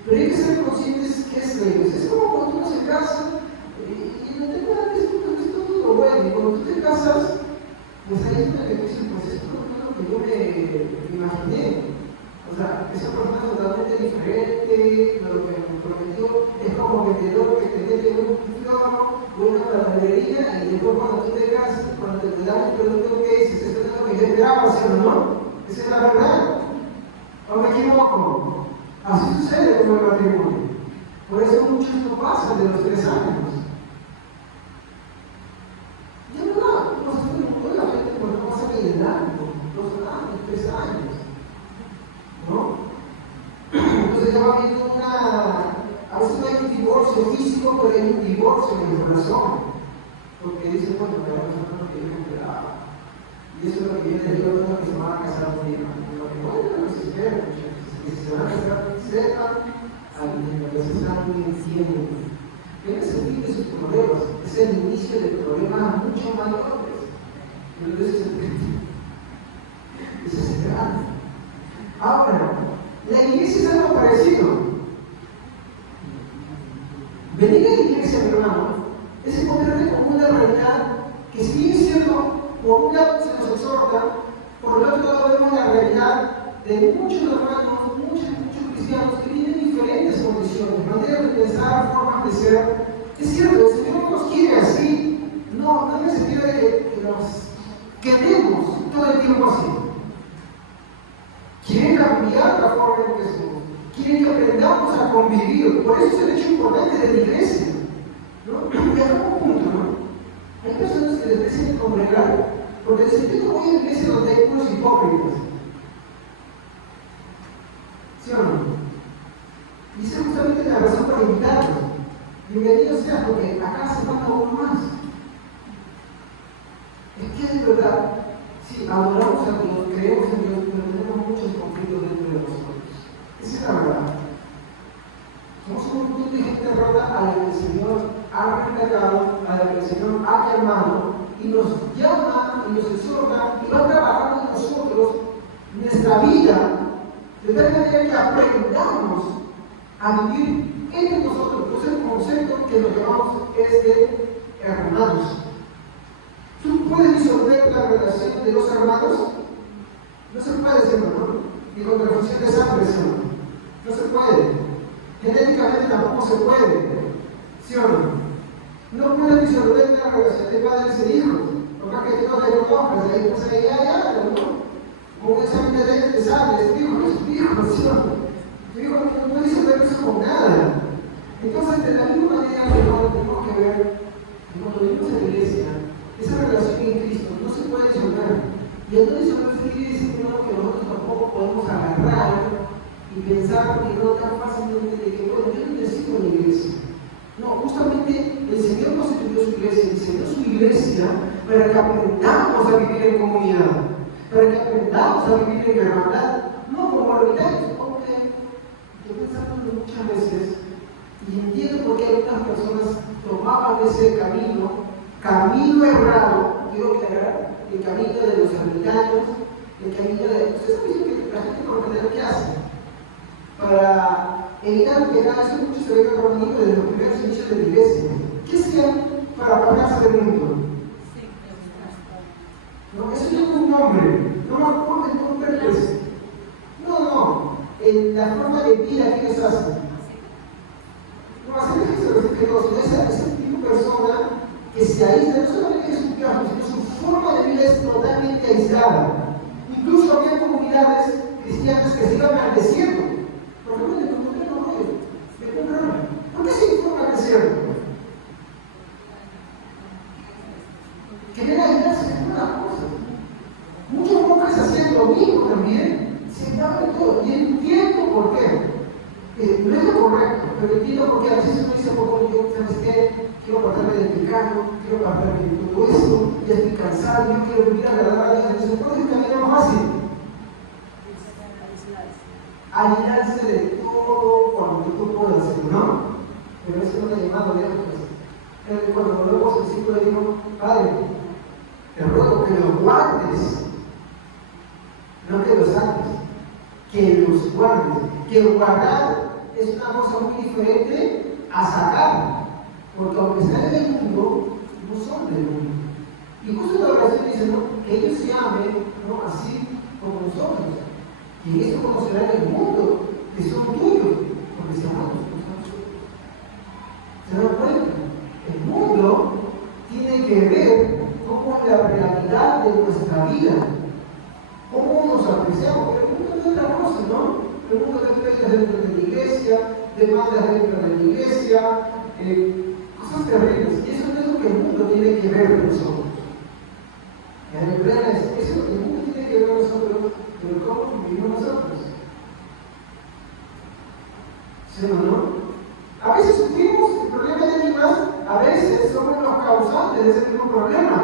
pero hay que ser conscientes que es la iglesia. Es como cuando uno se casa y no te acuerdas, es todo bueno, y cuando tú te casas, pues ahí es donde te dicen, pues esto no es lo que yo me imaginé. O sea, esa persona es totalmente diferente, lo que me prometió es como vendedor que te mete un flor, buena panadería, y después cuando tú te casas, cuando te dan el producto que dices, esto es lo que yo esperaba, ¿sí o no? Esa es la verdad. ¿O me equivoco? Así sucede con el matrimonio. Por eso muchos no pasan de los 3 años. Y es verdad, toda la gente no pasa ni de largo, 2 años, 3 años. ¿No? Entonces ya va habiendo a veces no hay un divorcio físico, pero hay un divorcio en el corazón. Porque dicen, bueno, pero eso no es lo que yo esperaba. Y eso es lo que yo les digo a todos los que se van a casar conmigo. Bueno, se espera, que si se van a casar, sepan a lo que se están diciendo. Pero es el fin de sus problemas, es el inicio de problemas mucho mayores. Entonces, eso es grande. Ahora, la iglesia es algo parecido. Venir a la iglesia, mi hermano, es encontrarle como una realidad que, si bien es cierto, por un lado se nos exhorta, por el otro lado vemos la realidad de muchos hermanos, muchos cristianos que tienen diferentes condiciones, maneras de pensar, formas de ser. Es cierto, el Señor no nos quiere así, no en el sentido de que nos quedemos todo el tiempo así. Quiere cambiar la forma en que somos, quiere que aprendamos a convivir. Por eso es el hecho importante de la iglesia, ¿no? Y acá un punto, ¿no? Hay personas que desprecian congregar, porque dicen, yo no voy a la iglesia donde hay unos hipócritas. ¿Sí o no? Y esa es justamente la razón para invitarlos. Bienvenidos sean, porque acá hace falta uno más. Es que es verdad, sí, adoramos a Dios, creemos en Dios, pero tenemos muchos conflictos dentro de nosotros. Esa es la verdad. Somos un montón de gente rota a la que el Señor ha rescatado, a la que el Señor ha llamado, y nos llama y nos exhorta y va trabajando en nosotros nuestra vida, de tal manera que aprendamos a vivir entre nosotros. Entonces el concepto que nos llamamos es de hermanos. ¿Tú puedes disolver la relación de los hermanos? No se puede, ¿sí, no? Ni con transfusión de sangre, ¿sí, no? No se puede. Genéticamente tampoco se puede, ¿sí o no? No puedes disolver la relación de padres e hijos. Porque que no te conozcas, ahí pues ahí ¿no? Como un examen de sangre, es tu hijo, no es tu hijo, ¿sí o no? Tu hijo no puede disolver eso con nada. Entonces, de la misma manera, hermano, tenemos que ver que cuando venimos a la iglesia, esa relación en Cristo no se puede disolver. Y al no disolverse quiere decir que nosotros tampoco podemos agarrar y pensar que no tan fácilmente de que, bueno, yo no necesito una iglesia. No, justamente el Señor constituyó su iglesia, diseñó su iglesia para que aprendamos a vivir en comunidad, para que aprendamos a vivir en hermandad, no como ermitaños. Porque yo pensando muchas veces, y entiendo por qué algunas personas tomaban ese camino errado, quiero aclarar, el camino de los ermitaños, el camino de... Ustedes saben que la gente por lo general, ¿qué hace? Para evitar el pecado, eso mucho se ve reunido desde los primeros inicios de la iglesia. ¿Qué hacían para apartarse del mundo? No, eso tiene un nombre, no me acuerdo el nombre, pues. No, en la forma de vida que ellos hacen. No, hacer ejercicio respetuoso, ese tipo de persona que se aísla, no solamente de su caso, sino su forma de vida es totalmente aislada. Incluso había comunidades cristianas que se iban maldeciendo. Por ejemplo, me encontré un rollo, me compraron. ¿Por qué se informa que es cierto? Querer aislarse es una cosa. Muchos monjes hacían lo mismo también, se daban todo. Y entiendo por qué. No es lo correcto, pero entiendo porque a veces uno dice, bueno, yo, ¿sabes qué? Quiero apartarme del pecado, quiero apartarme de todo esto, ya estoy cansado. pensar, yo quiero vivir agradar a Dios, entonces ¿cuál es el camino más fácil? Aliarse de todo cuanto tú puedas hacer, ¿no? Pero eso no te ha llamado a Dios, pues. Cuando volvemos al discípulo le dijo, Padre, te ruego que los guardes, no que los saques, que los guardes. Que guardar es una cosa muy diferente a sacar, porque aunque están en el mundo, no son del mundo. Y justo la oración dice, ¿no?, que ellos se amen, ¿no?, así como nosotros. Y eso conocerá en el mundo que son tuyos, porque se aman nosotros. ¿Se dan cuenta? El mundo tiene que ver cómo es la realidad de nuestra vida, cómo nos apreciamos. Pero el mundo no es otra cosa, ¿no? El mundo ve peleas dentro de la iglesia, demandas dentro de la iglesia, cosas terribles. Y eso no es lo que el mundo tiene que ver con nosotros. En el plan es, eso es lo que el mundo tiene que ver con nosotros, pero ¿cómo vivimos nosotros? ¿Sí o no? A veces sufrimos el problema de alguien más, a veces somos los causantes de ese mismo problema.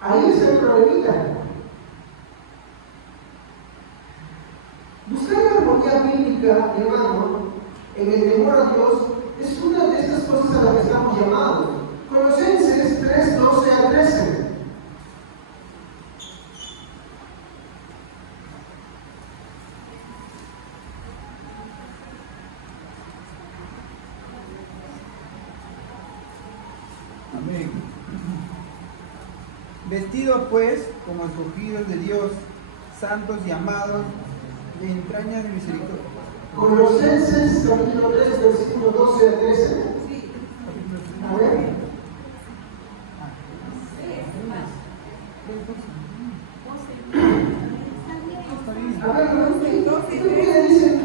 Ahí está el problemita. Buscar la armonía bíblica, hermano, en el temor a Dios, es una de estas cosas a las que estamos llamados. Colosenses 3, 12 a 13. Amén. Vestidos pues como escogidos de Dios, santos y amados, de entrañas de misericordia. Colosenses capítulo 3, versículo 12 a 13. A ver. A ver, ¿qué dice?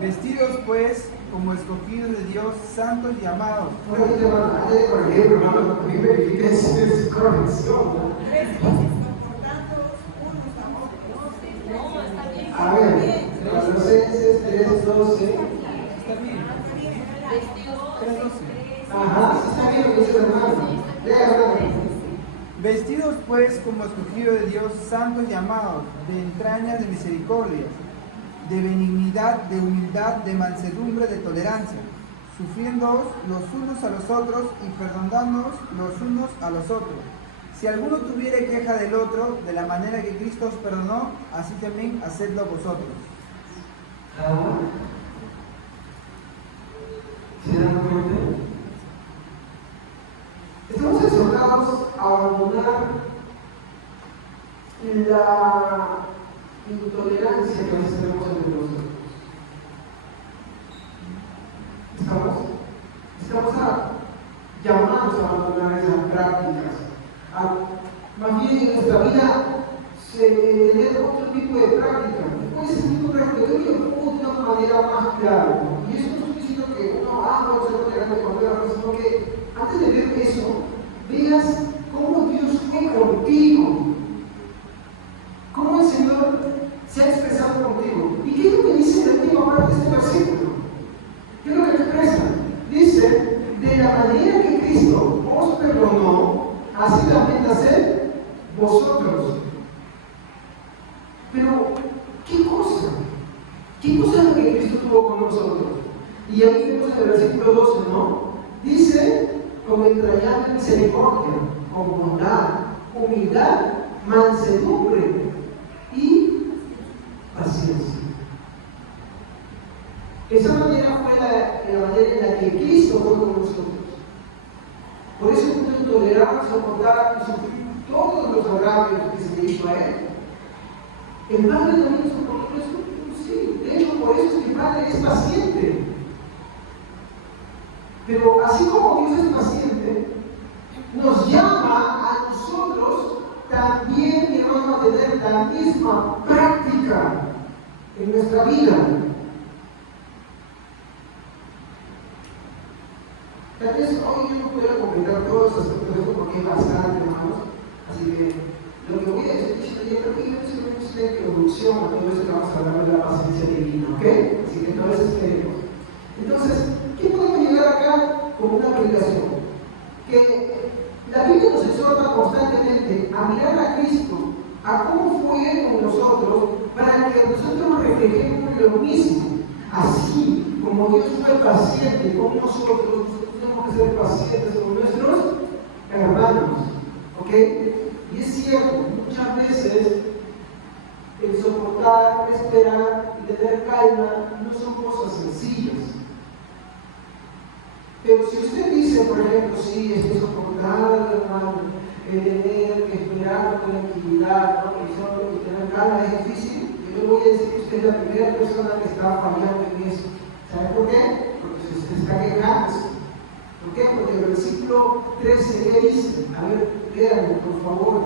Vestidos pues como escogidos de Dios, santos y amados. Bueno, antes de corregir, hermano, también verifique si es corrección. A ver, Colosenses 3:12. Está bien. 3:12. Ajá, sí está bien, dice el hermano. Lea, hermano. Vestidos pues como escogidos de Dios, santos y amados, de entrañas de misericordia, de benignidad, de humildad, de mansedumbre, de tolerancia, sufriéndoos los unos a los otros y perdonándoos los unos a los otros. Si alguno tuviere queja del otro, de la manera que Cristo os perdonó, así también hacedlo vosotros. ¿Se dan cuenta? Estamos exhortados a abandonar la intolerancia que a veces tenemos entre nosotros. Estamos llamados a abandonar esas prácticas. Más bien en nuestra vida tener otro tipo de práctica. ¿Cuál es el tipo de práctica? Yo lo pongo de una manera más clara. Y eso no estoy diciendo que uno vamos a ser tolerante con Dios, sino que antes de ver eso, veas cómo Dios fue contigo. Cómo el Señor se ha expresado contigo. ¿Y qué es lo que dice en la última parte de este versículo? ¿Qué es lo que expresa? Dice, de la manera que Cristo os perdonó, así también haced vosotros. Pero, ¿qué cosa? ¿Qué cosa es lo que Cristo tuvo con nosotros? Y ahí vemos en el versículo 12, ¿no? Dice, con entrañable misericordia, con bondad, humildad, mansedumbre y paciencia. Esa manera fue la manera en la que Cristo fue con nosotros. Por eso pudo tolerar, soportar y sufrir todos los agravios que se le hizo a él. El Padre también soportó eso. Sí, de hecho, por eso es que el Padre es paciente. Pero así como Dios es paciente, nos llama a nosotros también, mi hermano, a tener la misma práctica en nuestra vida. Tal vez hoy yo no puedo completar todos los aspectos de eso porque es bastante, hermanos. Así que lo que voy a decir, yo creo que yo no sé de introducción a todo eso que vamos a hablar de la paciencia divina, ¿ok? Así que entonces esperemos. Entonces, ¿qué podemos llegar acá como una aplicación? Que la Biblia nos exhorta constantemente a mirar a Cristo, a cómo fue Él con nosotros, para que nosotros reflejemos lo mismo. Así como Dios fue paciente con nosotros tenemos que ser pacientes con nuestros hermanos. ¿Ok? Y es cierto, muchas veces el soportar, esperar y tener calma no son cosas sencillas. Pero si usted dice, por ejemplo, sí, estoy soportando, hermano, tener que esperar con tranquilidad, ¿no? Y tener calma es difícil, yo le voy a decir que usted es la primera persona que está fallando en eso. ¿Sabe por qué? Porque si usted está quejándose. ¿Por qué? Porque el versículo 13, ¿qué dice? A ver, léanme, por favor.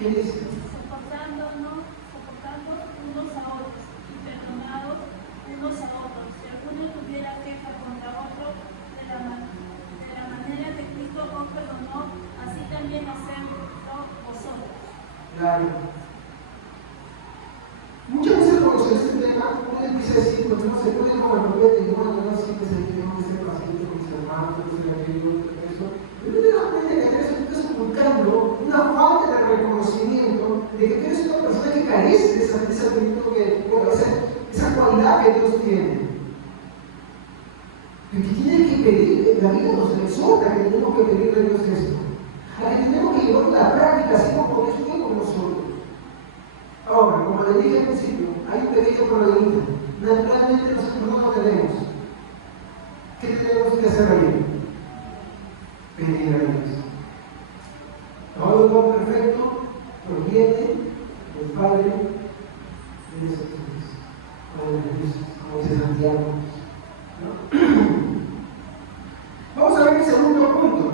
¿Qué dice? Soportando unos a otros y perdonados unos a otros. Si alguno tuviera queja contra otro, de la manera que Cristo os perdonó, así también hacedlo vosotros. Claro. Muchas veces cuando se dice este tema, uno empieza a decir, pues no se puede como el profeta y no siempre se tiene que ser paciente con mis hermanos, que ser aquello, eso. Pero te das cuenta que eso estás ocultando una falta de reconocimiento de que tú eres una persona que carece de esa cualidad que Dios tiene. Y que tiene que pedir, la vida nos exhorta que tenemos que pedirle a Dios esto. A que tenemos que llevar la práctica, así como Dios fue con nosotros. Ahora, como le dije al principio, hay un pequeño problemita. Naturalmente nosotros no lo tenemos. ¿Qué tenemos que hacer ahí? Pedir a Dios. Todo el don perfecto proviene del Padre de Jesucristo, como dice Santiago. ¿No? Vamos a ver el segundo punto.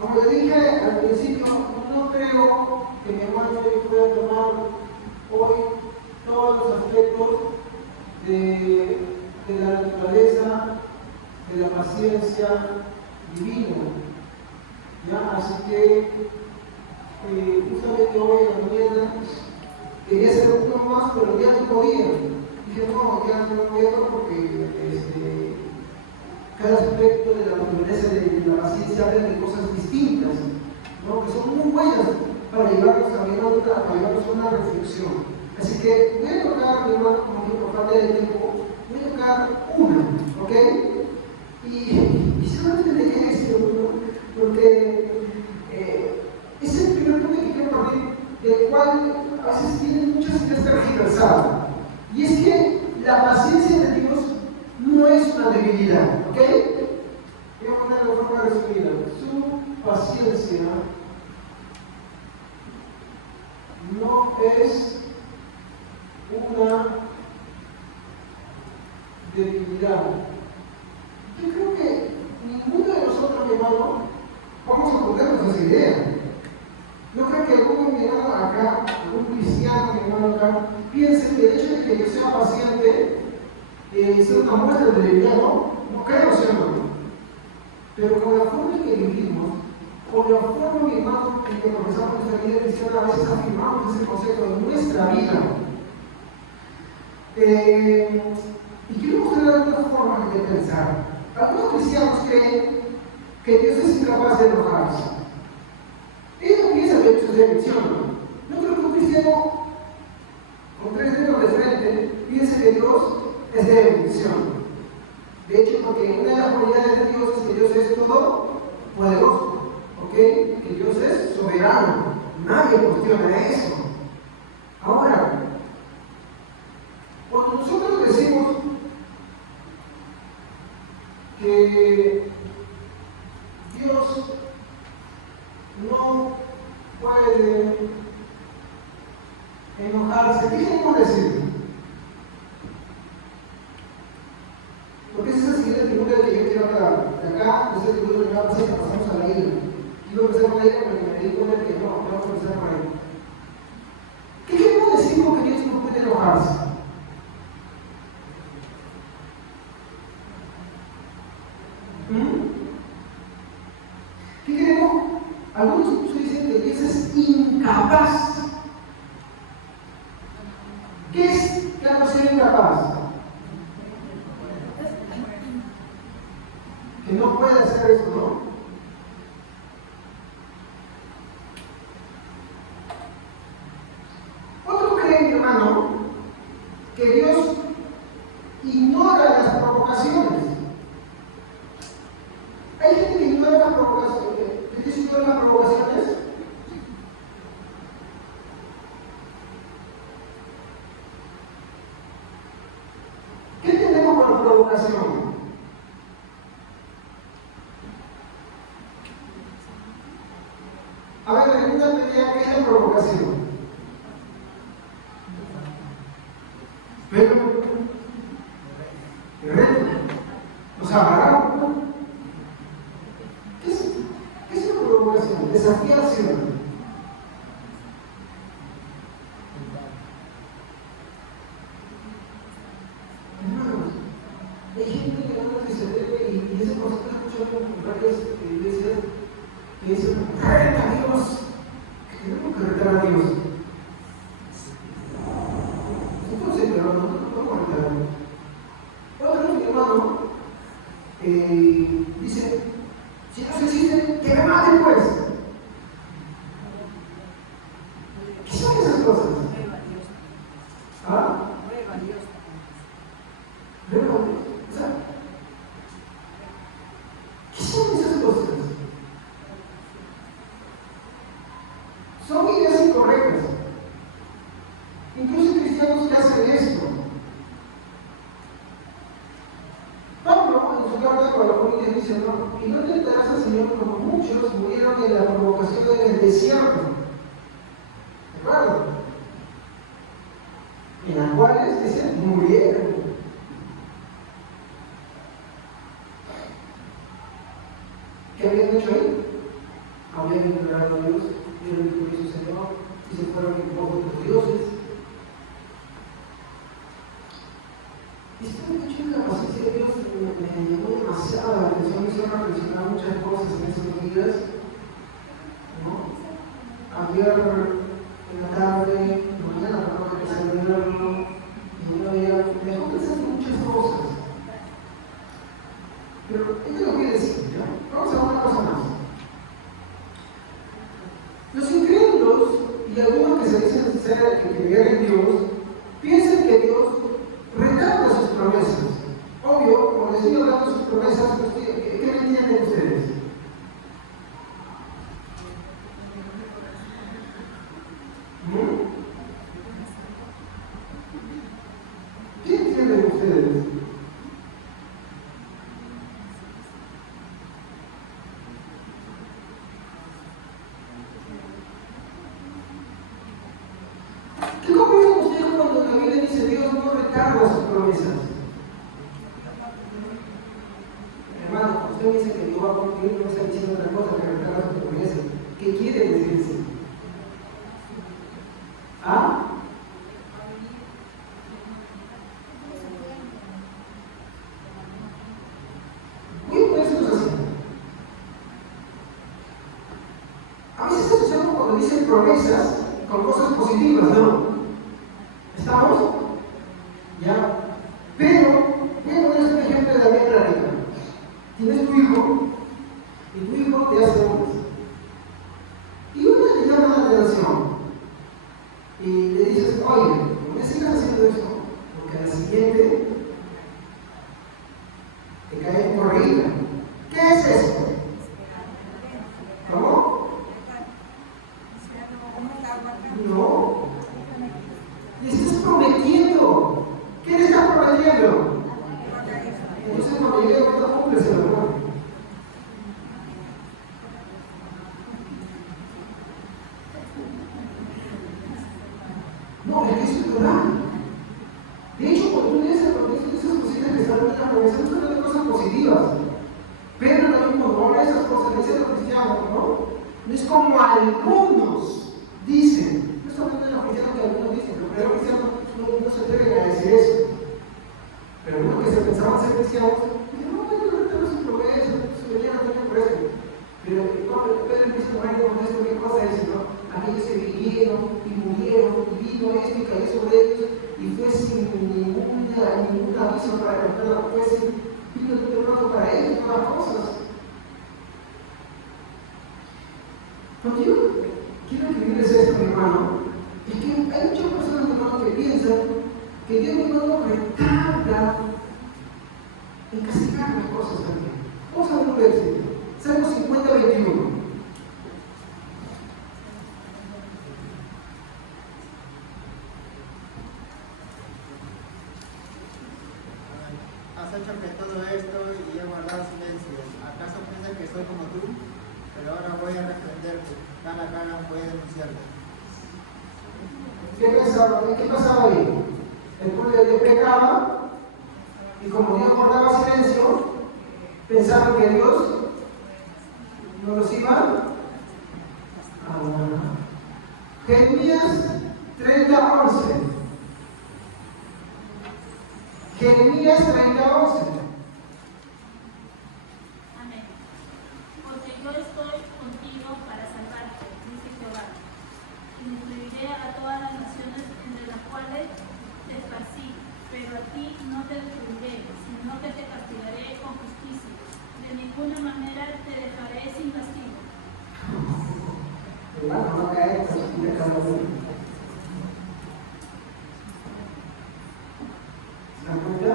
Como le dije al principio, no creo que mi hermano pueda tomar hoy todos los aspectos de la naturaleza, de la paciencia divina. ¿Ya? Así que justamente hoy en la mañana quería hacer uno más, pero ya no podía. Dije, no, ya no puedo porque cada aspecto de la naturaleza de la paciencia habla de cosas distintas, ¿no? Que son muy buenas para llevarnos también a una reflexión. Así que voy a tocar, mi hermano, como digo, por falta de tiempo, voy a tocar una, ¿ok? Y solamente me quedé decir uno, porque es el primer punto que quiero partir, del cual a veces tienen muchas ideas tergiversadas. Y es que la paciencia de Dios no es una debilidad, ¿ok? Voy a poner de forma resumida. Su paciencia no es una debilidad. Yo creo que ninguno de nosotros, mi hermano, vamos a ponernos esa idea. No creo que algún mi hermano acá, algún cristiano, mi hermano acá, piense que el hecho de que yo sea paciente sea una muestra de debilidad, no creo, ¿sí o no? Pero con la forma en que vivimos, con la forma, mi hermano, en que profesamos nuestra vida cristiana, a veces afirmamos ese concepto de nuestra vida. Y quiero mostrar algunas formas de pensar. Algunos cristianos creen que Dios es incapaz de enojarse. Ellos no piensan que Dios es debilidad, ¿no? No creo que un cristiano con 3 dedos de frente piense que Dios es de bendición. De hecho, porque una de las cualidades de Dios es que Dios es todopoderoso, ¿ok? Que Dios es soberano. Nadie cuestiona eso. Ahora, cuando nosotros decimos que Dios no puede enojarse, ¿qué queremos decir? Porque esa es la siguiente pregunta que yo quiero hablar. De acá, esta pregunta que me va a pasar, pasamos a la ira. Quiero empezar con la ira porque me di cuenta que no, vamos a empezar con la ira. ¿Qué queremos decir con que Dios no puede enojarse? ¿Qué queremos? Algunos dicen que Dios es incapaz. ¿Qué es que algo sea incapaz? capaz? Que no puede hacer eso, ¿no? Otros creen, hermano, que Dios ignora las provocaciones. Hay gente que ignora las provocaciones. ¿Qué Dios ignora las provocaciones? ¿Qué entendemos por provocación? A ver, pregúntame ya qué es la provocación. Pero, el reto, nos agarramos. ¿Qué es la provocación? Desafiación. Hermanos, hay gente que se debe y esa cosa que escuchado en varias iglesias que dicen, reta a Dios. Tenemos que retar a Dios. Entonces, pero no podemos retar a Dios. Otro, mi hermano, dice, si no se existe, que me maten pues. ¿Qué son esas cosas? ¿Ah? Prueba a Dios. Prueba a Dios. O sea, ¿qué son esas cosas? Son ideas incorrectas. Incluso cristianos que hacen esto. Pablo, en su carta a los Corintios, dice, no, y no tentarás al Señor como muchos murieron en la provocación en el desierto. ¿De acuerdo? En las cuales, dice, murieron. ¿Qué habían hecho ahí? Habían ignorado a Dios, vieron el juicio del Señor y se fueron en pos de otros dioses. Y esto mucho en la paciencia de Dios me llamó demasiado la atención, me hizo reflexionar muchas cosas en estos días. ¿No? Ayer en la tarde, mañana trataba de desarrollarlo, y yo veía, me dejó pensando muchas cosas. Pero esto lo voy a decir, ¿ya? Vamos a ver una cosa más. Los incrédulos y algunos que se dicen ser que creer en Dios, piensan que Dios retarda sus promesas. Obvio, como les estoy hablando de sus promesas, ¿qué me entienden ustedes? ¿Qué entienden ustedes? ¿Qué comprenden ustedes cuando la Biblia dice Dios no retarda sus promesas? Hermano, cuando usted me dice que Dios va a cumplir, no está diciendo otra cosa que retarda sus promesas. ¿Qué quiere decir eso? ¿Ah? Voy a ponerse así. A veces asociamos cuando dicen promesas con cosas positivas, ¿no? ¿Estamos? ¿Ya? Pero, voy a poner un ejemplo de la vida práctica. Tienes tu hijo, y tu hijo te hace hombres. Y uno le llama la atención, y le dices, oye, no me sigas haciendo esto, porque a la siguiente te cae corrida. ¿Qué es esto? ¿Cómo? No. Le estás prometiendo. ¿Qué le estás prometiendo? Entonces cuando llegue a otra cumple, se lo pone. No, es que eso es verdad. De hecho, cuando tú lees esas cositas que están en la promesa, no están hablando de cosas positivas. Pero también cuando habla de esas cosas, le dice a los cristianos, ¿no? No es como algunos dicen. No estoy hablando de los cristianos que algunos dicen, pero los cristianos no se atreven a decir eso. Pero algunos que se pensaban ser cristianos, dicen, no, hay que retar sus promesas, su venida no tiene precio. Pero Pedro empieza a poner con esto, ¿qué cosa es? ¿No? Aquellos se vinieron y murieron, y vino esto y cayó sobre ellos, y fue sin ningún para cantar la juez, vino de hermano para él, todas las cosas. Cuando yo quiero que mires esto, mi hermano, es que hay muchas personas, mi hermano, que piensan que Dios, mi hermano, retarda en castigar las cosas también. Vamos a ver un versículo. Salmo 50, 21. Has hecho que todo esto y he guardado silencio. ¿Acaso piensas que soy como tú? Pero ahora voy a reprenderte. Cara a cara voy a denunciarte. ¿Qué pasaba ahí? El pueblo de Dios pecaba y como Dios guardaba silencio, pensaban que Dios no los iba a guardar. Jeremías 30:11. Jeremías 30:11. Amén. Porque yo estoy contigo para salvarte, dice Jehová, y destruiré a todas las naciones entre las cuales te esparcí, pero a ti no te destruiré, sino que te castigaré con justicia. De ninguna manera te dejaré sin castigo. Hermano, no cae en pecado. ¿Se dan cuenta?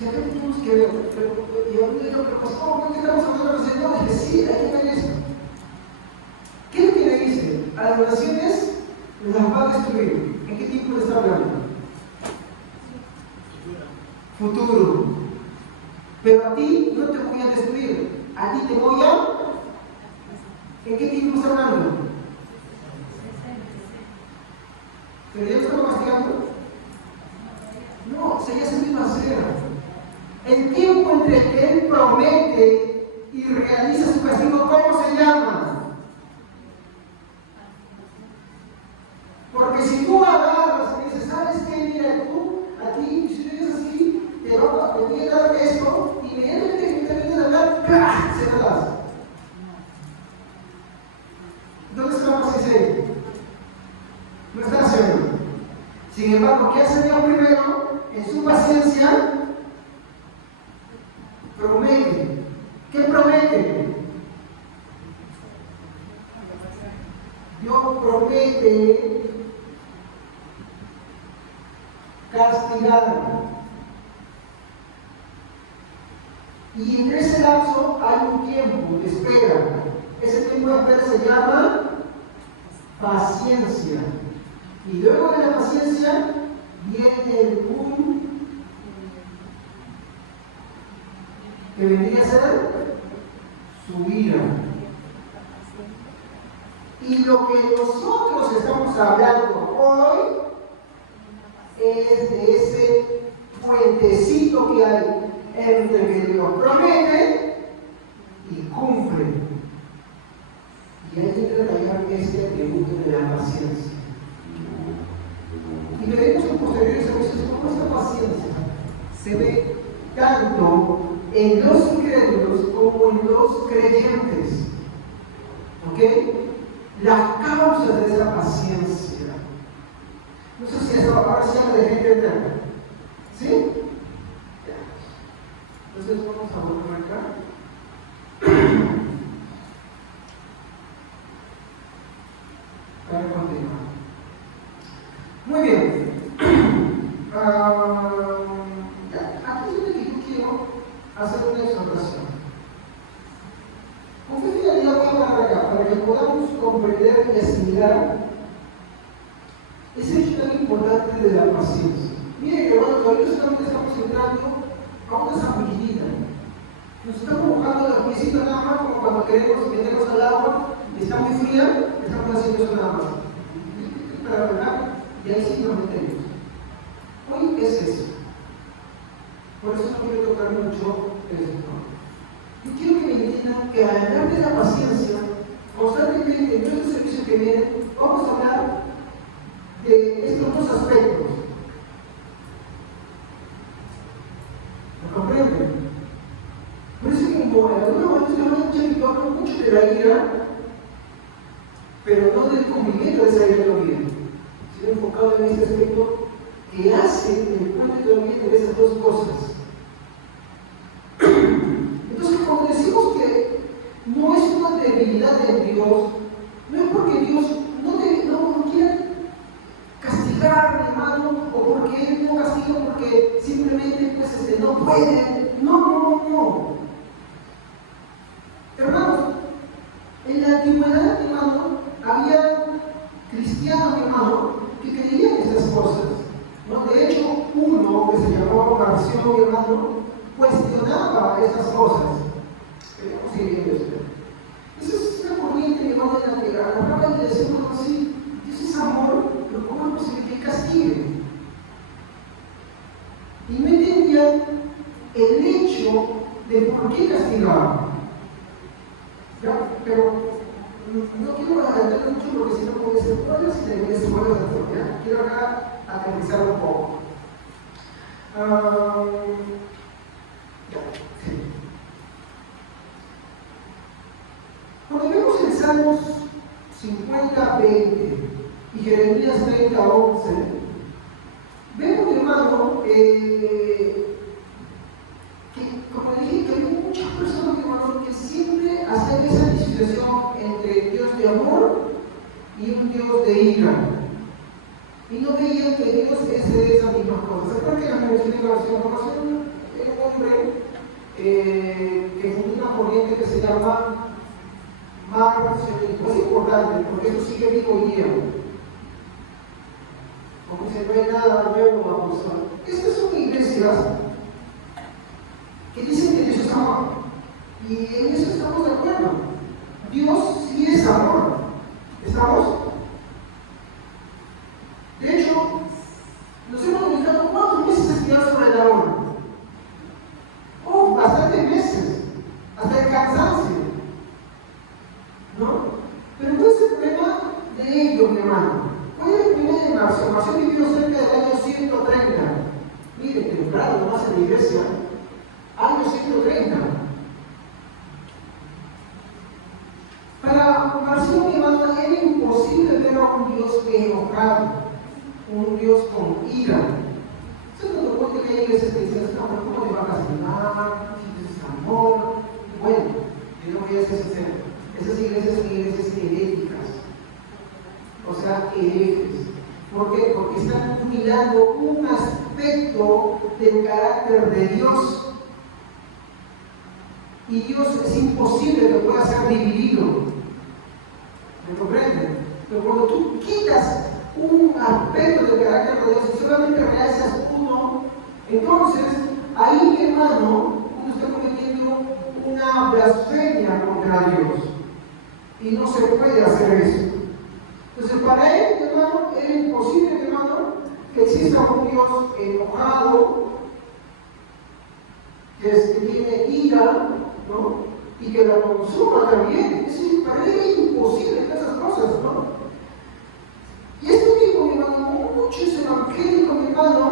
Ya que tenemos que ver, y yo digo, pero pastor, ¿por qué estamos hablando de no? Dije, sí, hay que ver eso. ¿Qué es lo que le dice? A las naciones las va a destruir. ¿En qué tiempo le está hablando? Futuro. Pero a ti no te voy a destruir. A ti te voy a... ¿En qué tiempo está hablando? ¿Pero ya lo estamos castigando? No, sería esa misma cera. El tiempo entre que Él promete y realiza su castigo, ¿cómo se llama? Porque si tú agarras y dices, ¿sabes qué? Mira, tú, a ti, si tú eres así, te voy a dar esto, y inmediatamente que termines de hablar, ¡pah!, se lo das. ¿Dónde está la paciencia? No está haciendo. Sin embargo, ¿qué hace Dios primero? En su paciencia, promete. ¿Qué promete? Dios promete castigar. Y en ese lapso hay un tiempo de espera. Ese tiempo de espera se llama paciencia. Y luego de la paciencia viene el boom, que vendría a ser su ira. Y lo que nosotros estamos hablando hoy es de ese puentecito que hay entre que Dios promete y cumple. Y hay que tratar este atributo de la paciencia. Y veremos en posteriores servicios cómo esta paciencia se ve tanto en los incrédulos como en los creyentes. ¿Ok? Las causas de esa paciencia. No sé si eso ahora se llama de gente eterna. ¿Sí? Entonces vamos a volver acá. Para continuar. Muy bien. Aquí es donde yo quiero hacer una exhortación. Con qué finalidad voy a hablar acá, para que podamos comprender y asimilar ese hecho tan importante de la paciencia. Miren que bueno, ahorita solamente estamos entrando a una zambullida. Nos estamos mojando los piecitos nada más, como cuando queremos meternos al agua y está muy fría, estamos haciendo eso nada más. Para relajar, y ahí sí nos metemos. Hoy es eso. Por eso no quiero tocar mucho esto. Yo quiero que me entiendan que al hablar de la paciencia, constantemente en nuestros servicios que vienen, vamos a hablar de estos dos aspectos. ¿Lo comprenden? Por eso que como en algunos momentos yo hablo mucho de la ira, pero no del cumplimiento de esa ira también, sino enfocado en este aspecto que hace el pueblo de dormir de esas dos cosas. Entonces, cuando decimos que no es una debilidad de Dios, no es porque Dios no quiere castigar, hermano, o porque Él no castiga porque simplemente pues, no puede. No. Hermanos, en la antigüedad, hermano, había cristianos, hermano, que creían estas cosas, ¿no? De hecho, uno que se llamó Marción, hermano, cuestionaba estas cosas. Vamos a ir viendo esto. Esa es una corriente, hermano, en la que a la palabra le decimos así: Dios es amor, pero ¿cómo es posible que castigue? Y no entendían el hecho de por qué castigaba. ¿Ya? Pero no quiero adelantar mucho porque si no puede ser spoiler, si te voy a hacer spoiler de todo, ¿ya? Quiero acá aterrizar un poco. Cuando vemos en Salmos 50:20 y Jeremías 30:11, vemos, hermano, que, como dije, que hay muchas personas, hermano, que siempre hacen esa distinción entre Dios de amor y un Dios de ira. Y no veían que Dios es de esas mismas cosas. ¿Se acuerdan que la mencioné en la versión de un hombre que fundó una corriente que se llama marcionismo? Es importante porque eso sigue vivo hoy día. Como se no hay nada nuevo a acusar. Estas son iglesias que dicen que Dios es amor. Y en eso estamos de acuerdo. Dios sí es amor. ¿Estamos? De hecho, nos hemos dedicado 4 meses a estudiar sobre el amor. Bastantes meses, hasta el cansancio. ¿No? Pero no es el problema de ellos, mi hermano. ¿Cuál es el problema de Marción? Marción vivió cerca del año 130. Mire, temprano, nomás en la iglesia, año 130. Para Marción, mi hermano, era imposible ver a un Dios enojado, un Dios con ira. Se nos cuenta que hay iglesias que dicen: ¿cómo le va a castigar? Si Dios es amor. Bueno, yo no voy a ser sincero. Esas iglesias son iglesias heréticas. O sea, herejes. ¿Por qué? Porque están mirando un aspecto del carácter de Dios. Y Dios es imposible que pueda ser dividido. ¿Me comprenden? Pero cuando tú quitas un aspecto del carácter de Dios y solamente realizas uno, entonces ahí, hermano, uno está cometiendo una blasfemia contra Dios. Y no se puede hacer eso. Entonces, para él, hermano, era imposible, hermano, que exista un Dios enojado, que tiene ira, ¿no? Y que la consuma también. Es decir, para él es imposible esas cosas, ¿no? Y esto mismo, mi hermano, muchos evangélicos, mi hermano,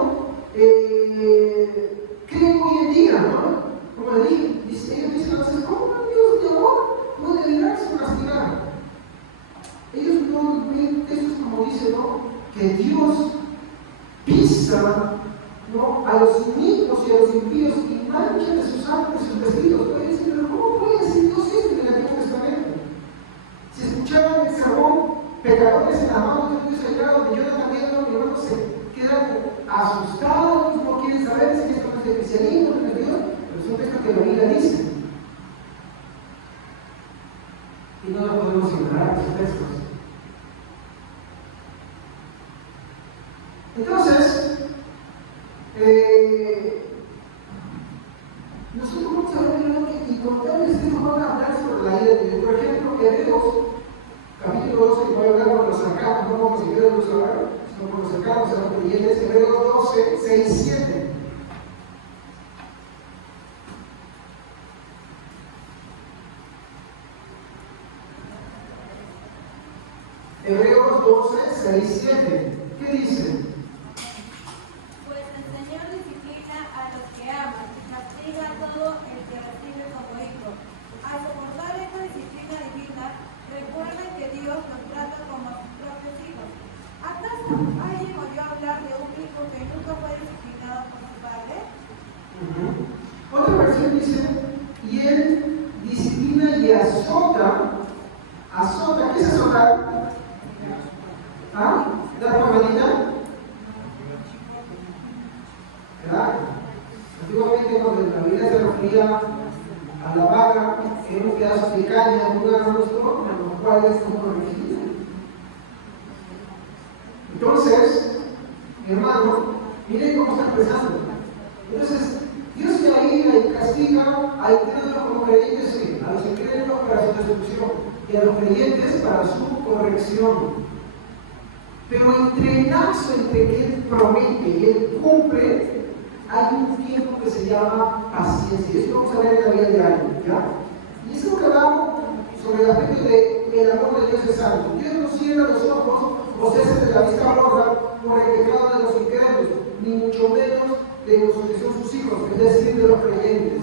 creen hoy en día, ¿no? Como le dije, ellos dicen a veces: ¿cómo un Dios de amor puede librarse o castigar? Ellos no ven, eso es como dicen, ¿no? Que Dios pisa, ¿no?, a los inicuos y a los impíos y mancha de sus sangre sus vestidos. Pueden decir: ¿pero cómo puede decir Dios esto en el Antiguo Testamento? Si escuchaban el sermón, pecadores en la mano de Dios sagrado de Jonathan Edwards, mi hermano, se quedan asustados, no quieren saber si esto no es de cristianismo, no es de Dios, pero son textos que la Biblia dice. Y no lo podemos ignorar, esos textos. Entonces, nosotros vamos a ver y contarles que nos van a hablar sobre la ira de Dios. Por ejemplo, Hebreos, capítulo 12, que voy a hablar con los cercanos, no como si Hebreos los hablaron, sino con los cercanos, a los creyentes. Hebreos 12, 6, 7. Hebreos 12, 6, 7. ¿Qué dice? Pues el Señor disciplina a los que aman, castiga a todo el que recibe como hijo. Al soportar esta disciplina divina, recuerden que Dios nos trata como a sus propios hijos. ¿Acaso alguien oyó hablar de un hijo que Claro. Antiguamente cuando la Biblia se refería a la vaga, era un pedazo de caña, un lugar nuestro, con los cuales no corregía. Entonces, mi hermano, miren cómo está empezando. Entonces, Dios se ira y castiga a incrédulos como creyentes, sí, a los incrédulos para su destrucción y a los creyentes para su corrección. Pero entre el lapso entre que Él promete y Él cumple, hay un tiempo que se llama paciencia. Esto vamos a ver en la vida diaria, ¿ya? Y es lo que hablamos sobre el aspecto de el amor de Dios es santo. Dios no cierra los ojos o se hace de la vista gorda por el pecado de los incrédulos, ni mucho menos de los que son sus hijos, es decir, de los creyentes.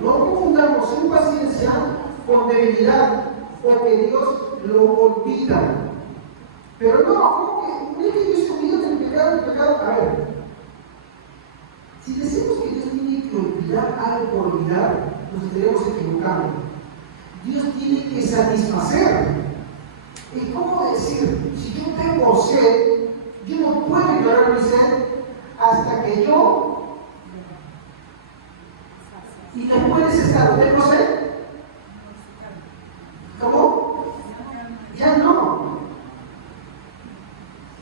No confundamos su paciencia con debilidad, porque Dios lo olvida. Pero no, ¿cómo que no es que Dios se olvida del pecado, del pecado? A ver, si decimos que Dios tiene que olvidar algo por olvidar, nos estaremos equivocando. Dios tiene que satisfacer. ¿Y cómo decir? Si yo tengo sed, yo no puedo ignorar mi sed hasta que yo, y después de ese estado, ¿tengo sed? ¿Cómo? Ya no.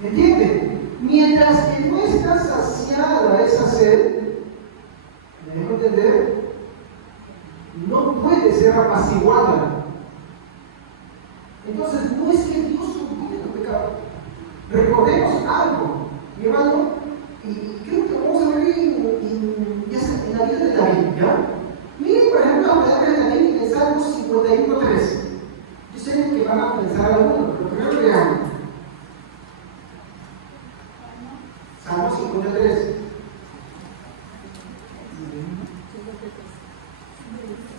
¿Me entienden? Mientras que no está saciada esa sed, ¿me dejo entender? No puede ser apaciguada. Entonces, no es que Dios olvide el pecado. Recordemos algo, mi hermano, y creo que vamos a ver en la vida de David, ¿ya? Miren, por ejemplo, la palabra de David en el Salmo 51:3. Yo sé que van a pensar algunos, pero primero veamos. Salmo 53.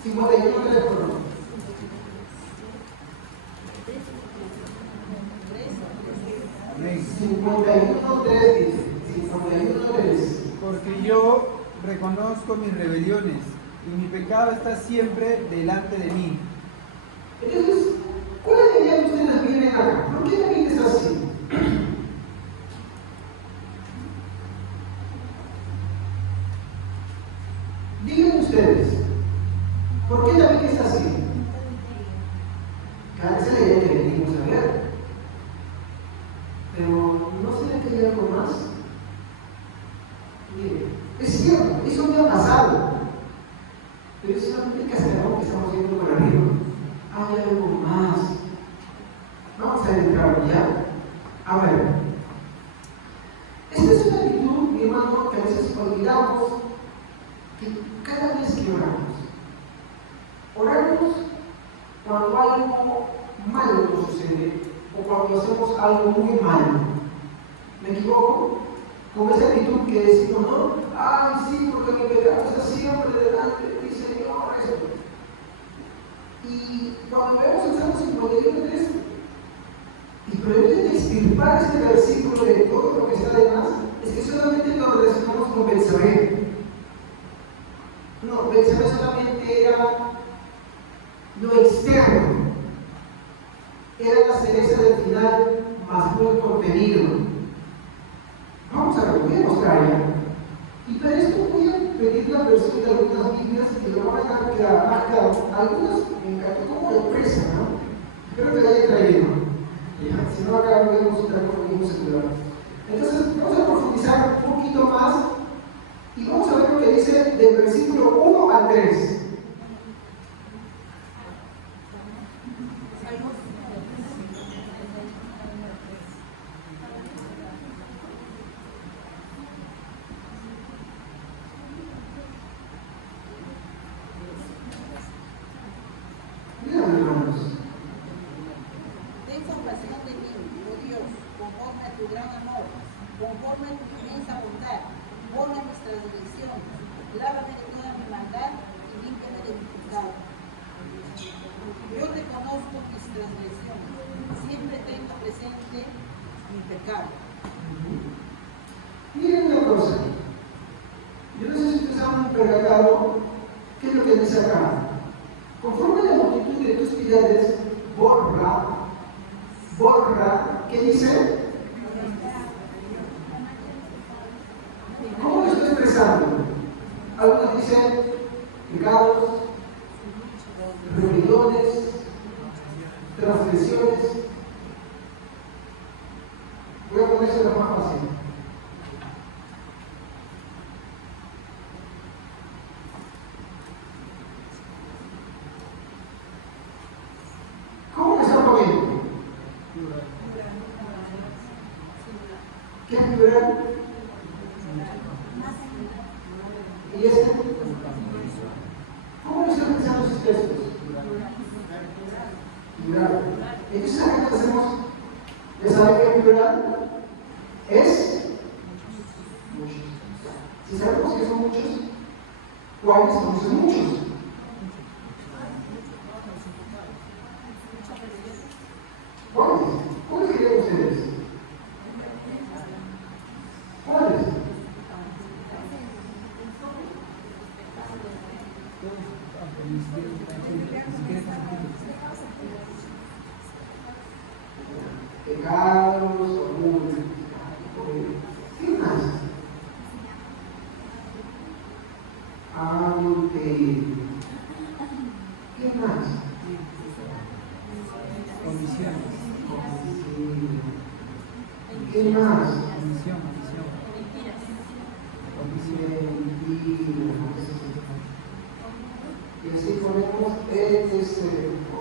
51:3, perdón. 51:3 dice. 51:3. Porque yo reconozco mis rebeliones y mi pecado está siempre delante de mí. Entonces, ¿cuál es la idea que ustedes vienen acá? ¿Por qué David es así? Díganme ustedes, ¿por qué David es así? Cada vez es la idea que venimos a ver. Pero, ¿no será que hay algo más? Mire, es cierto, eso me ha pasado. Pero es solamente cascarón que estamos viendo por arriba. Hay algo más. Vamos a entrar ya. A ver. Esta es una actitud, mi hermano, que a veces olvidamos que cada vez que oramos cuando algo malo nos sucede o cuando hacemos algo muy malo. ¿Me equivoco? Con esa actitud que decimos, ¿no? Ay, sí, porque mi pecado está siempre delante de ti, Señor. Esto. Y cuando vemos el Salmo 51:3, y pretende extirpar este versículo de todo lo que está además, es que solamente lo relacionamos con Betsabé. No, Betsabé solamente era lo externo, era la cereza del final, más no el contenido. Vamos a ver, voy a mostrar ya. Y para esto voy a pedir la versión de algunas Biblias que lo van a quedar marcadas. Algunas me encantó como de presa, ¿no? Espero que la haya traído. Ya, si no, acá lo vemos estar con el mismo celular. Entonces, vamos a profundizar un poquito más y vamos a ver lo que dice del versículo 1 al 3. Miren una cosa, yo no sé si ustedes han percatado qué es lo que dice acá. Conforme a la multitud de tus piedades, borra, ¿qué dice? ¿Cómo lo estoy expresando? pecados, rebeliones, transgresiones. Voy a ponerse lo más fácil. ¿Cómo me están poniendo? ¿Qué es plural? ¿Y este? ¿Cómo lo están pensando sus textos? Plural. Entonces, ¿saben qué hacemos? ¿Ya saben qué es plural? Es muchos. Si sabemos que son muchos, ¿cuáles son muchos? ¿Cuáles? ¿Cuáles creen ustedes? ¿Cuáles? Pecados, orgullo. ¿Qué más? Adulterio. ¿Qué más? Condiciones. ¿Qué más? Condición. Y así ponemos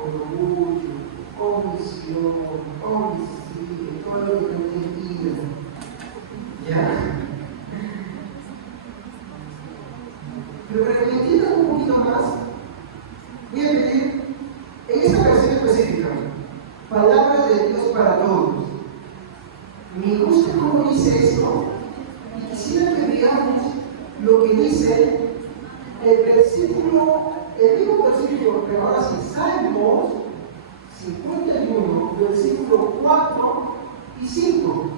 orgullo, omisión, homicidio, todo lo que es mentira. ¿Ya? Pero para que me entiendan un poquito más, voy a pedir, en esta versión específica, palabra de Dios para todos. Me gusta cómo dice esto, y quisiera que veamos lo que dice el versículo, el mismo versículo, pero ahora sí, Salmos 51, versículo 4 y 5.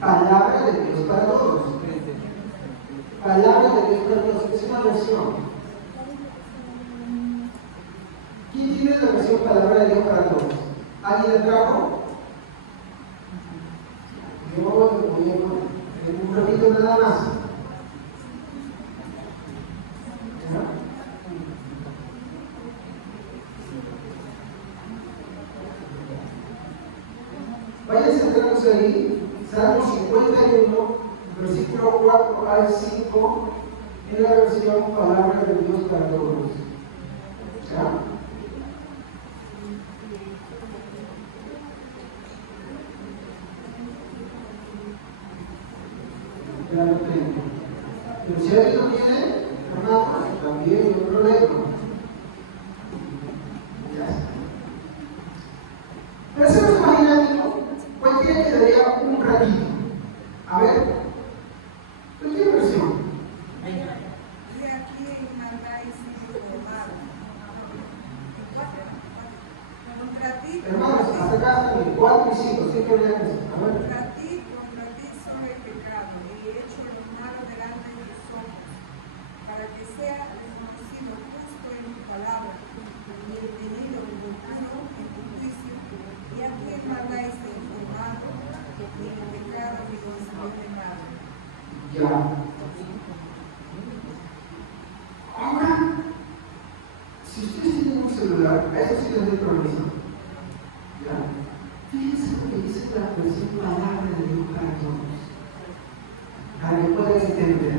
Palabra de Dios para todos. Palabra de Dios para todos. Es una versión. ¿Quién tiene la versión palabra de Dios para todos? ¿Alguien la trajo? Yo voy en un ratito nada más. ¿Ya? Vayan centrándose ahí, Salmo 51, versículo 4 al 5, en la versión palabra de Dios para todos. ¿Ya? Ya lo tengo. Pero si alguien lo tiene, hermano, también no hay problema. Ya está. Pero hacemos imaginando, cualquiera que le dé un ratito. A ver, cualquier versión. Y aquí mandáis informado. Contra ti, Hermanos, hasta acá están 4 y 5, siempre lean eso. A ver. contra ti soy pecado y he hecho lo malo delante de tus ojos, para que sea reconocido justo en tu palabra y el tenido puro en tu juicio. Y a quien mandáis informado, ni el pecado ni consigo de malo. Ya. Ahora, si ustedes tienen un celular, a eso sí les doy permiso. Ya. Fíjense lo que dice la versión palabra de Dios para todos. Para que puedan entender.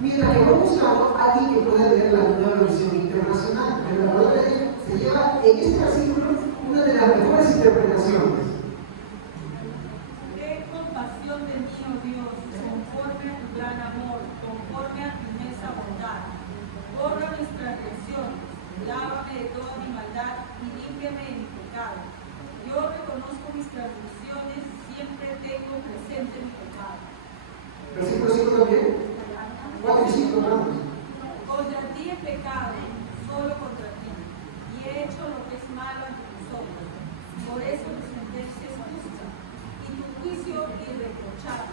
Mientras que vamos buscando a alguien que pueda leer la nueva versión internacional. Pero la palabra de Dios se lleva en este versículo una de las mejores interpretaciones. Ten compasión de mí, oh Dios, conforme a tu gran amor, conforme a tu inmensa bondad. Borra mis transgresiones, lávame de toda mi maldad y límpiame de mi pecado. Yo reconozco mis transgresiones, siempre tengo presente mi pecado. Versículo 5 también. 4 y 5, hermanos. Contra ti he pecado, solo contra ti, y he hecho lo que es malo ante tus ojos. Por eso tu sentencia es justa, y tu juicio irreprochable.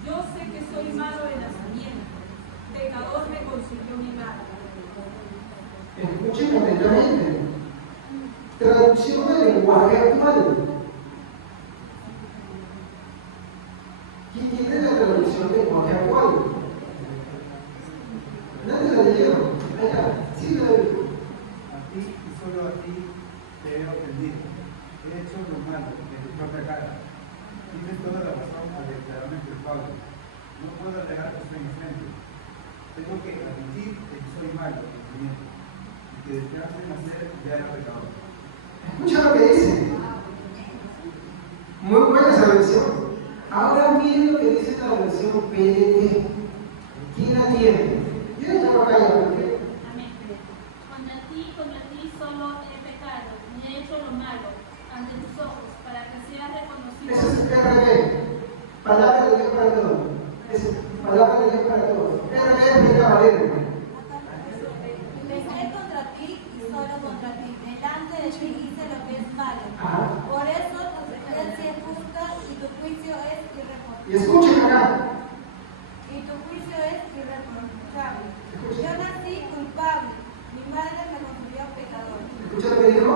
Yo sé que soy malo de nacimiento, pecador me consiguió mi madre. Escuchen atentamente. Traducción del lenguaje actual. Tienes toda la razón al declararme culpable. No puedo alegar que soy inocente. Tengo que admitir que soy malo en nacimiento y que desde antes de nacer ya era pecador. Escucha lo que dice. Muy buena esa versión. Ahora miren lo que dice la versión PDT. ¿Quién la tiene? Yo ya lo callo, porque Amén. Contra ti solo he pecado, y he hecho lo malo ante tus ojos, para que seas reconocido. eso es PRD. Palabra de Dios para todos. Es palabra de Dios para todos. PRD es la Valera. Pequé contra ti y solo contra ti. Delante de ti hice lo que es malo. Ajá. Por eso tu sentencia es justa y tu juicio es Y escuchen acá. y tu juicio es irreprochable. Yo nací culpable. Mi madre me construyó pecador. ¿Escucha lo que dijo?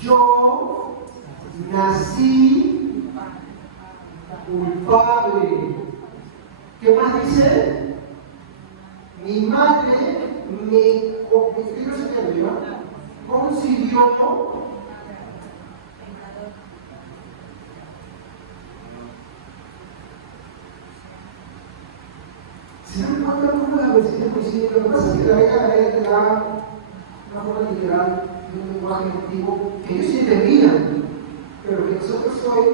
Yo nací culpable. ¿Qué más dice? Mi madre me concibió ¿se dan cuenta cómo las versiones coinciden? Lo que pasa es que la Reina Valera te da una forma literal de un lenguaje antiguo que ellos sí entendían, pero que nosotros hoy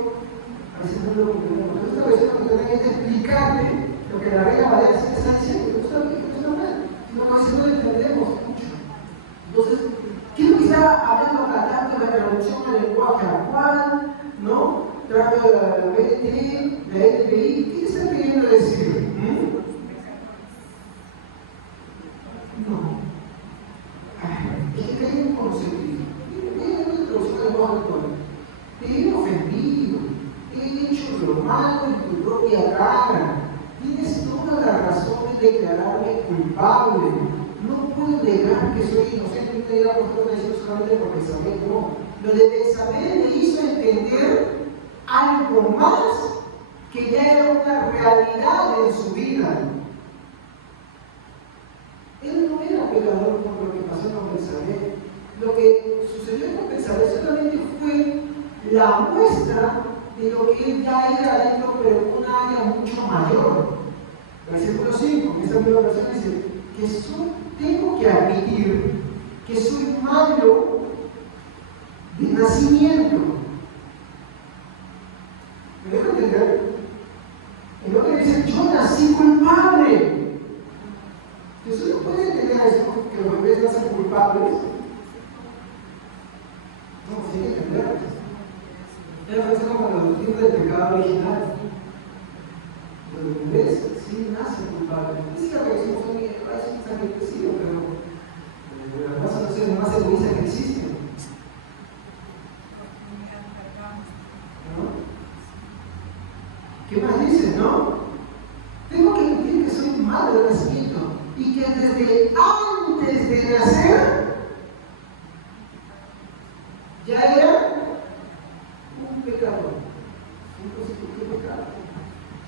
a veces no lo comprendemos. Entonces, esta versión lo que trata es de explicarle lo que la Reina Valera se está diciendo, que no está bien, que no está mal, sino que a veces no lo entendemos mucho. Entonces, ¿qué es lo que está hablando acá? Tanto de la traducción del lenguaje actual, ¿no? Trato de la PDT, de la LPI, ¿qué está queriendo decir? No. Es que hay un consentido. Miren la traducción del lenguaje actual. Te he ofendido, he hecho lo malo en tu propia cara. Tienes toda la razón de declararme culpable. No puedo negar que soy inocente, no te diga por favor decir solamente por Betsabé, no. Lo de Betsabé le hizo entender algo más que ya era una realidad en su vida. Él no era pecador por lo que pasó con Betsabé. Lo que sucedió con Betsabé solamente fue la muestra de lo que él ya era dentro, pero en un área mucho mayor. Versículo 5, en esta misma versión dice que tengo que admitir que soy malo de nacimiento. ¿Me dejo entender? El hombre dice, yo nací culpable. Jesús no puede entender eso, que los bebés nacen culpables. No, pues tiene que entender. Es la cosa como la doctrina del pecado original. Los bebés sí nacen culpables. Es cierto que somos un sacrificio, pero la raza no es la más egoísta que existe. ¿No? ¿Qué más dice, no? Tengo que admitir que soy malo de nacimiento y que desde antes de nacer ya era un pecador. Entonces, ¿por qué pecado?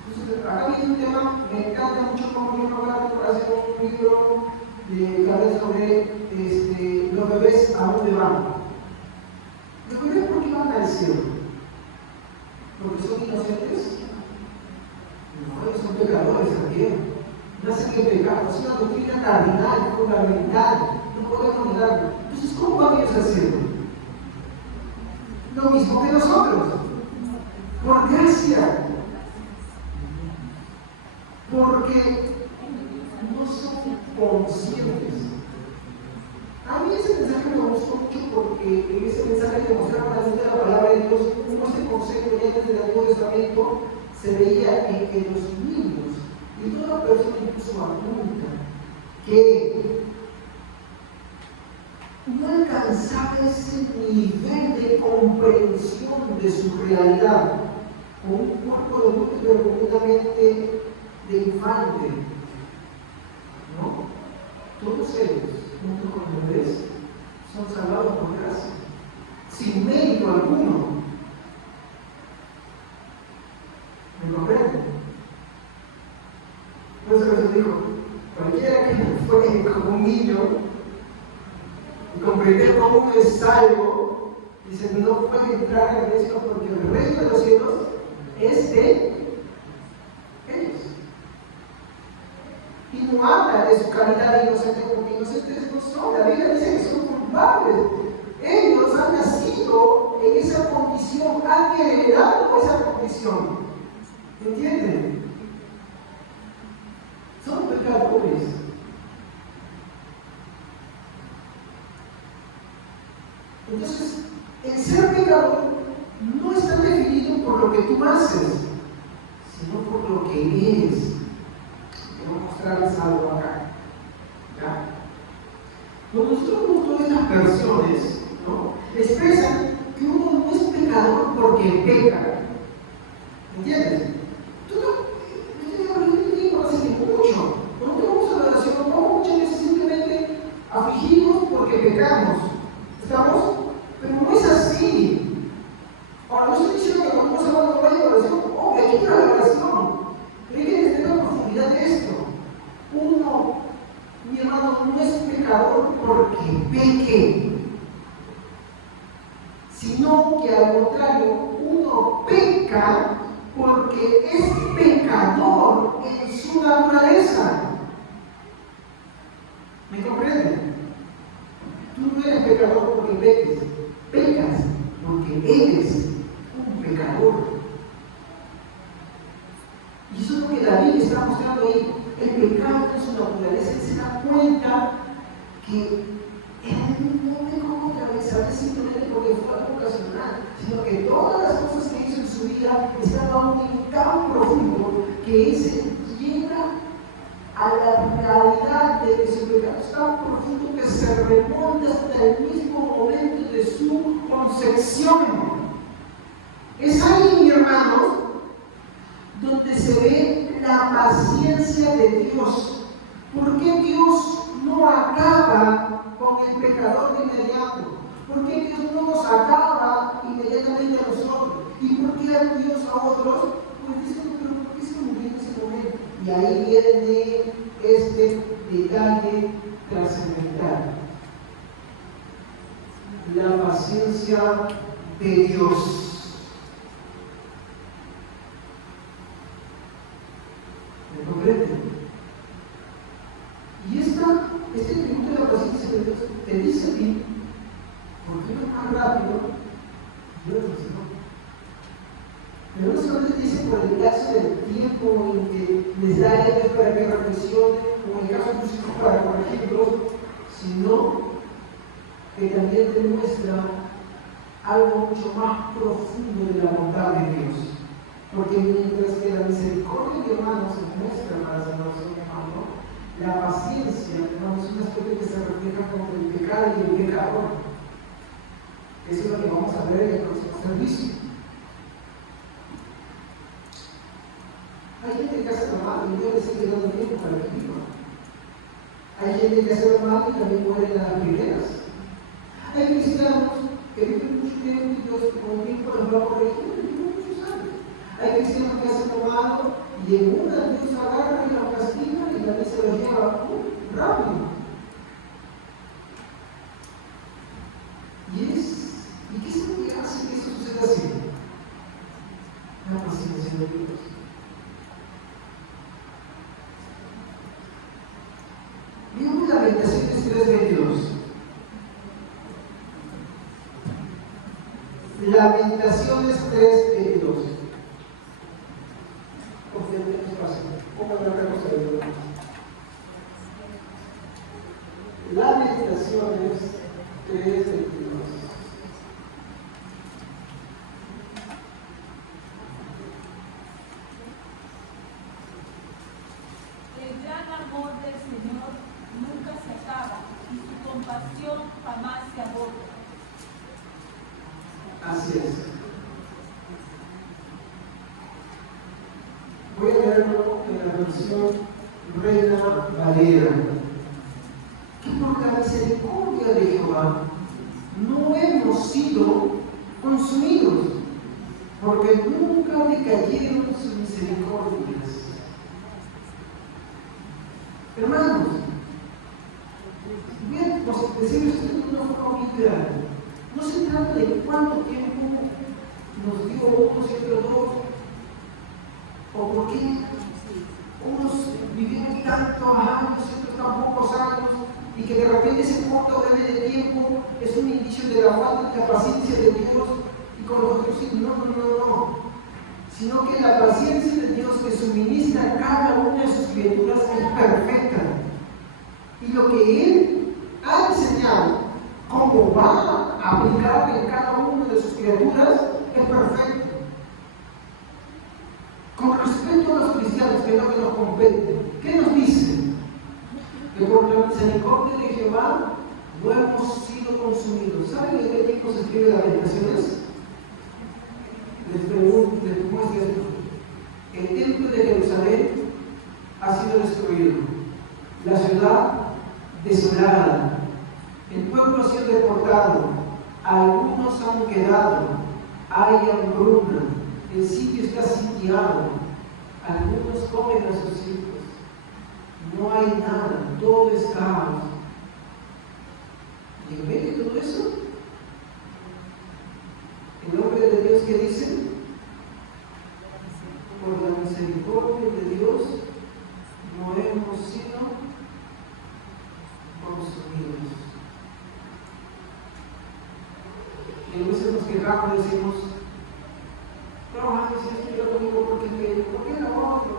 Entonces, acá viene un tema, me encanta mucho como yo hablar por hacer un libro que habla sobre los bebés a dónde van. Los bebés, ¿por qué van al cielo? ¿Porque son inocentes? No, ellos son pecadores también. Nacen de pecado, es una doctrina cardinal, fundamental, no podemos negarlo. Entonces, ¿cómo van ellos al cielo? Lo mismo que nosotros, por gracia. Porque no son conscientes. A mí ese mensaje me gustó mucho porque en ese mensaje demostraba la luz de la palabra de Dios, cómo este concepto ya desde el Antiguo Testamento se veía en los niños y toda persona incluso adulta que no alcanzaba ese nivel de comprensión de su realidad con un cuerpo de adulto pero completamente de infante, ¿no? Todos ellos, junto con los bebés, son salvados por gracia, sin mérito alguno. ¿Me comprenden? Por eso les digo, cualquiera que fue como un niño y comprender cómo uno es salvo, Dice, no puede entrar en esto porque el reino de los cielos es de ellos. Y no habla de su calidad de inocente, porque inocentes no son. La Biblia dice que son culpables. Ellos han nacido en esa condición, han heredado esa condición. ¿Entienden? Son pecadores. Entonces, el ser pecador no está definido por lo que tú haces, sino por lo que eres. Quiero mostrarles algo acá. ¿Ya? Cuando nosotros vemos todas estas versiones, ¿no?, expresan que uno no es pecador porque peca. ¿Entiendes? Mucho. Nosotros vamos a la oración, vamos muchas veces simplemente afligimos porque pecamos. ¿Estamos? Pero no es así. Ahora, no estoy diciendo que cuando vamos a la oración, hay que ir a la oración. Pero hay que entender la profundidad de esto. Uno, mi hermano, no es pecador porque peque, sino que al contrario, uno peca porque es pecador en su naturaleza. ¿Me comprenden? Tú no eres pecador porque peques, pecas porque eres un pecador. Y eso es lo que David está mostrando ahí. El pecado en su naturaleza. Él se da cuenta que él no pecó otra vez, a veces simplemente porque fue algo ocasional, sino que todas las cosas que hizo en su vida están a un nivel tan profundo que él se llega a la realidad de que su pecado es tan profundo que se remonta hasta el mismo momento de su concepción. Es ahí, mi hermano, donde se ve la paciencia de Dios. ¿Por qué Dios no acaba con el pecador de inmediato? ¿Por qué Dios no nos acaba inmediatamente a nosotros? ¿Y por qué a Dios a otros? Pues dicen, pero ¿por qué se murió en ese momento? Y ahí viene este detalle trascendental. La paciencia de Dios. ¿Me comprenden? Y este tributo de la paciencia de Dios te dice a ti, ¿por qué no es más rápido? Y otros no. Pero no solamente dice por el caso del tiempo en que les da a ellos para que reflexionen, o en el caso de tus hijos para corregirlos, sino que también te muestra algo mucho más profundo de la bondad de Dios. Porque mientras que la misericordia de hermanos se muestra para la salvación de hermano, la paciencia, hermano, es un aspecto que se refleja con el pecado y el pecador. Eso es lo que vamos a ver en el próximo servicio. Hay gente que hace lo malo y Dios le sigue dando tiempo para que viva. Hay gente que hace lo malo y también muere en las primeras. Hay cristianos que viven mucho tiempo y Dios con el tiempo los va a corregir y viven muchos años. Hay cristianos que hacen lo malo y en una Dios agarra y los castiga y también se los lleva rápido. ¿Y qué es lo que hace que eso suceda así? La paciencia de Dios. Veamos Lamentaciones 3:22. Lamentaciones 3:22. Confía en Dios, pasa. Póngame otra cosa de Lamentaciones 3:22. El gran amor del Señor nunca se acaba y su compasión jamás se agota. Así es. Voy a leerlo en la versión Reina Valera. Que por la misericordia de Jehová no hemos sido consumidos, porque nunca decayeron sus misericordias. Hermanos, voy a decirles esto de una forma muy clara. No se trata de cuánto tiempo nos dio unos y otros dos, o por qué unos vivieron tantos años y otros tan pocos años, y que de repente ese corto breve de tiempo es un indicio de la falta de la paciencia de Dios y con los otros sí. No. Sino que la paciencia de Dios que suministra a cada una de sus criaturas es perfecta. Y lo que Él ha enseñado, cómo va a aplicar en cada una de sus criaturas, es perfecto. Con respecto a los cristianos, que es lo que nos compete, ¿qué nos dice? Que por la misericordia de Jehová no hemos sido consumidos. ¿Saben de qué tiempo se escribe Lamentaciones? Les pregunto, les muestro esto. El templo de Jerusalén ha sido destruido, la ciudad desolada, el pueblo ha sido deportado, algunos han quedado, hay hambruna, el sitio está sitiado, algunos comen a sus hijos, no hay nada, todo es caos. ¿Y en medio de todo eso? El nombre de Dios que dice, por la misericordia de Dios no hemos sido consumidos. Y a veces nos quejamos y decimos, trabajando si esto yo lo digo porque quiero, ¿por qué no otro?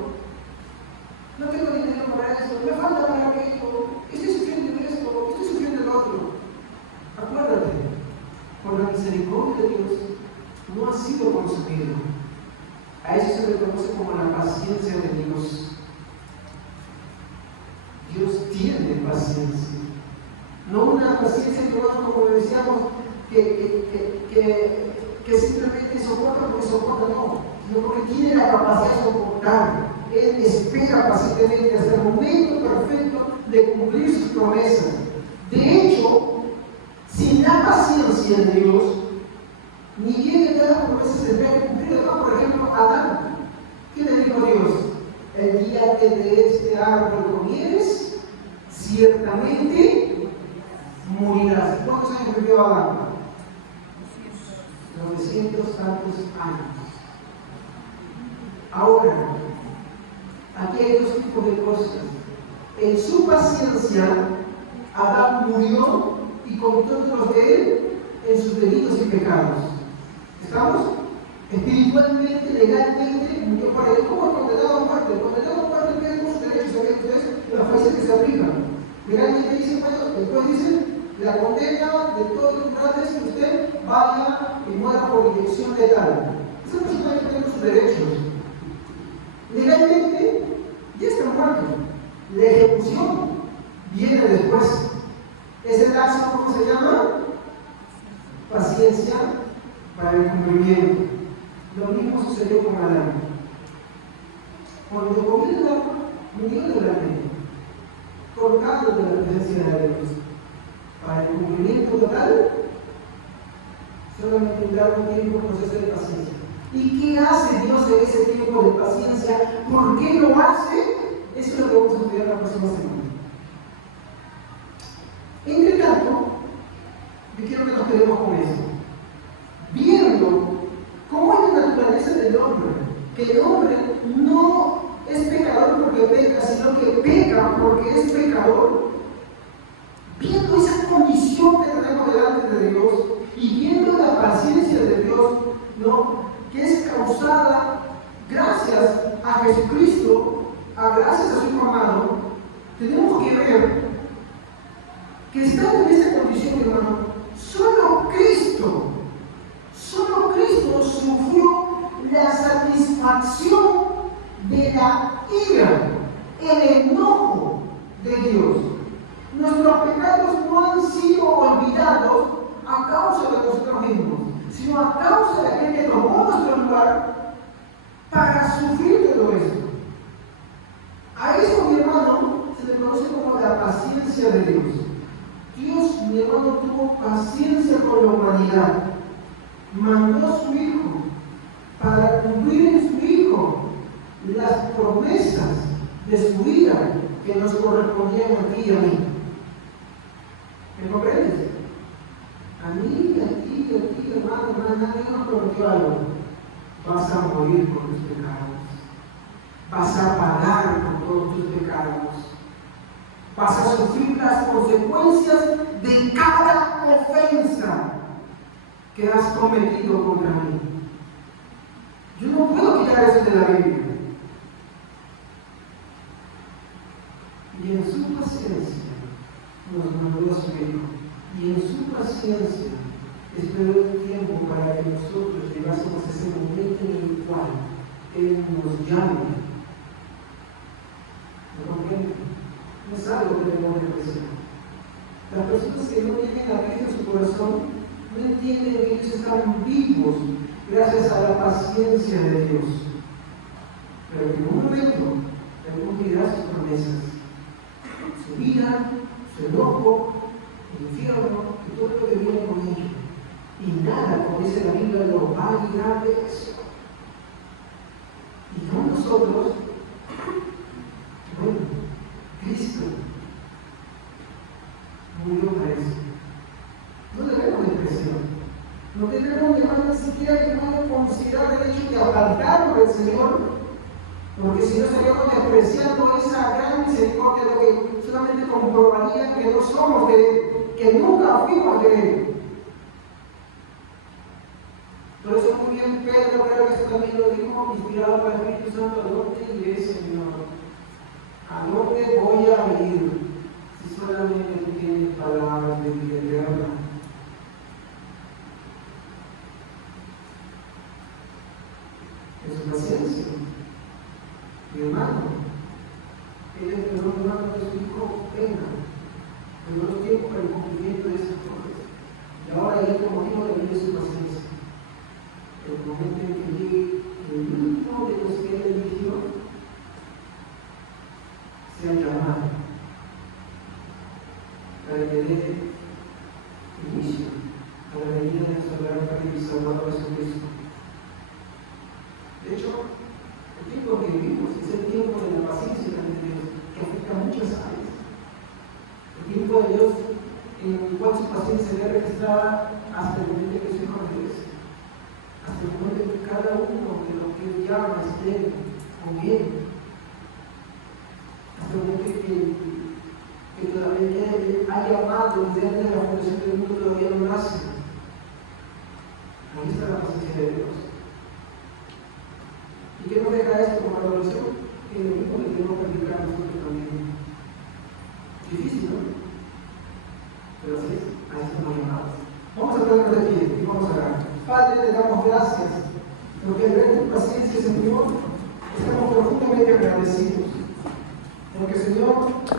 No tengo dinero para esto, me falta para aquello, estoy sufriendo de esto, estoy sufriendo del otro. Acuérdate, por la misericordia de Dios no ha sido consumido. A eso se le conoce como la paciencia de Dios. Dios tiene paciencia. No una paciencia, como decíamos, que simplemente soporta porque soporta, no, sino porque tiene la capacidad de soportar. Él espera pacientemente hasta el momento perfecto de cumplir sus promesas. De hecho, sin la paciencia de Dios, ni bien que las promesas se deben cumplir. Por ejemplo, Adán, ¿qué le dijo Dios? El día que de este árbol comieres, ciertamente morirás. ¿Cuántos años vivió Adán? 900 tantos años. Ahora, aquí hay dos tipos de cosas. En su paciencia, Adán murió y con todos los de él en sus delitos y pecados. ¿Estamos? Espiritualmente, legalmente, murió por él. ¿Cómo condenado a muerte? Condenado a muerte tenemos sus derechos, ¿saben ustedes? Las frases que se aplican. Legalmente dice, bueno, después dice, la condena de todos los grandes que usted vaya y muera por inyección letal. Esa persona ya tiene sus derechos. Legalmente, ya está muerto. La ejecución viene después. Ese lazo, ¿cómo se llama? Paciencia para el cumplimiento. Lo mismo sucedió con Adán. Cuando comió el agua, murió de la ley, colocado de la presencia de Dios. Para el cumplimiento total, solamente un largo tiempo, proceso de paciencia. ¿Y qué hace Dios en ese tiempo de paciencia? ¿Por qué lo hace? Eso es lo que vamos a estudiar la próxima semana. Entre tanto, yo quiero que nos quedemos con eso. Viendo cómo es la naturaleza del hombre, que el hombre no es pecador porque peca, sino que peca porque es pecador. Viendo esa condición que tenemos delante de Dios y viendo la paciencia de Dios, ¿no?, que es causada gracias a Jesucristo, gracias a su Hijo amado, tenemos que ver que estando en esta condición, hermano, solo Cristo sufrió la satisfacción de la ira, el enojo de Dios. Nuestros pecados no han sido olvidados a causa de nosotros mismos, sino a causa de aquel que tomó nuestro lugar para sufrir todo esto. A eso, mi hermano, se le conoce como la paciencia de Dios. Dios, mi hermano, tuvo paciencia con la humanidad. Mandó a su Hijo para cumplir en su Hijo las promesas de su vida que nos correspondían a ti y a mí. ¿Me comprendes? A mí y a ti hermana, Dios nos prometió algo. Vas a morir por tus pecados. Vas a pagar por todos tus pecados. Vas a sufrir las consecuencias de cada ofensa que has cometido contra mí. Yo no puedo quitar eso de la Biblia. Y en su paciencia nos mandó a su Hijo. Y en su paciencia esperó el tiempo para que nosotros llegásemos a ese momento en el cual Él nos llame. ¿Me comprende? No es algo que debemos despreciar. Las personas que no tienen a Cristo en su corazón no entienden que ellos están vivos gracias a la paciencia de Dios. Pero en un momento Él cumplirá sus promesas. Su vida, su enojo, el infierno y todo lo que viene con ello. Y nada, como dice la Biblia, lo va a librar de eso. Y con nosotros, bueno, Cristo murió para eso. No debemos despreciar. No debemos dejar ni siquiera considerar el hecho de apartarnos del Señor. Porque si no estaríamos despreciando esa gran misericordia, lo que solamente comprobaría que no somos de Él, que nunca fuimos de Él. Por eso muy bien Pedro, creo que eso también lo dijo, inspirado por el Espíritu Santo, ¿a dónde iré, Señor? ¿A dónde voy a ir? Si solamente tú tienes palabras de vida eterna. En su paciencia. Mi hermano, él es el hermano de su hijo, venga, en los tiempos para el cumplimiento de esas cosas. Y ahora él, como motivo de su paciencia, el momento en que llegue el último de los que él eligió, sea llamado para que dé inicio a la venida de nuestro gran Padre y Salvador Jesucristo. De hecho, el tiempo que vivimos es el tiempo de la paciencia de Dios, que afecta a muchas áreas. El tiempo de Dios en el cual su paciencia se ve registrada hasta el momento que su Hijo regrese. Hasta el momento en que cada uno de los que Él llama esté con Él. Hasta el momento que todavía Él ha llamado desde antes de la fundación del mundo todavía no nace. Ahí está la paciencia de Dios. ¿Y qué nos deja esto como adoración? Que lo mismo que tenemos que practicar nosotros también. Difícil, ¿no? Pero así es, a eso estamos llamados. Vamos a ponernos de pie y vamos a orar. Padre, te damos gracias porque al ver tu paciencia, Señor, estamos profundamente agradecidos. Porque, Señor,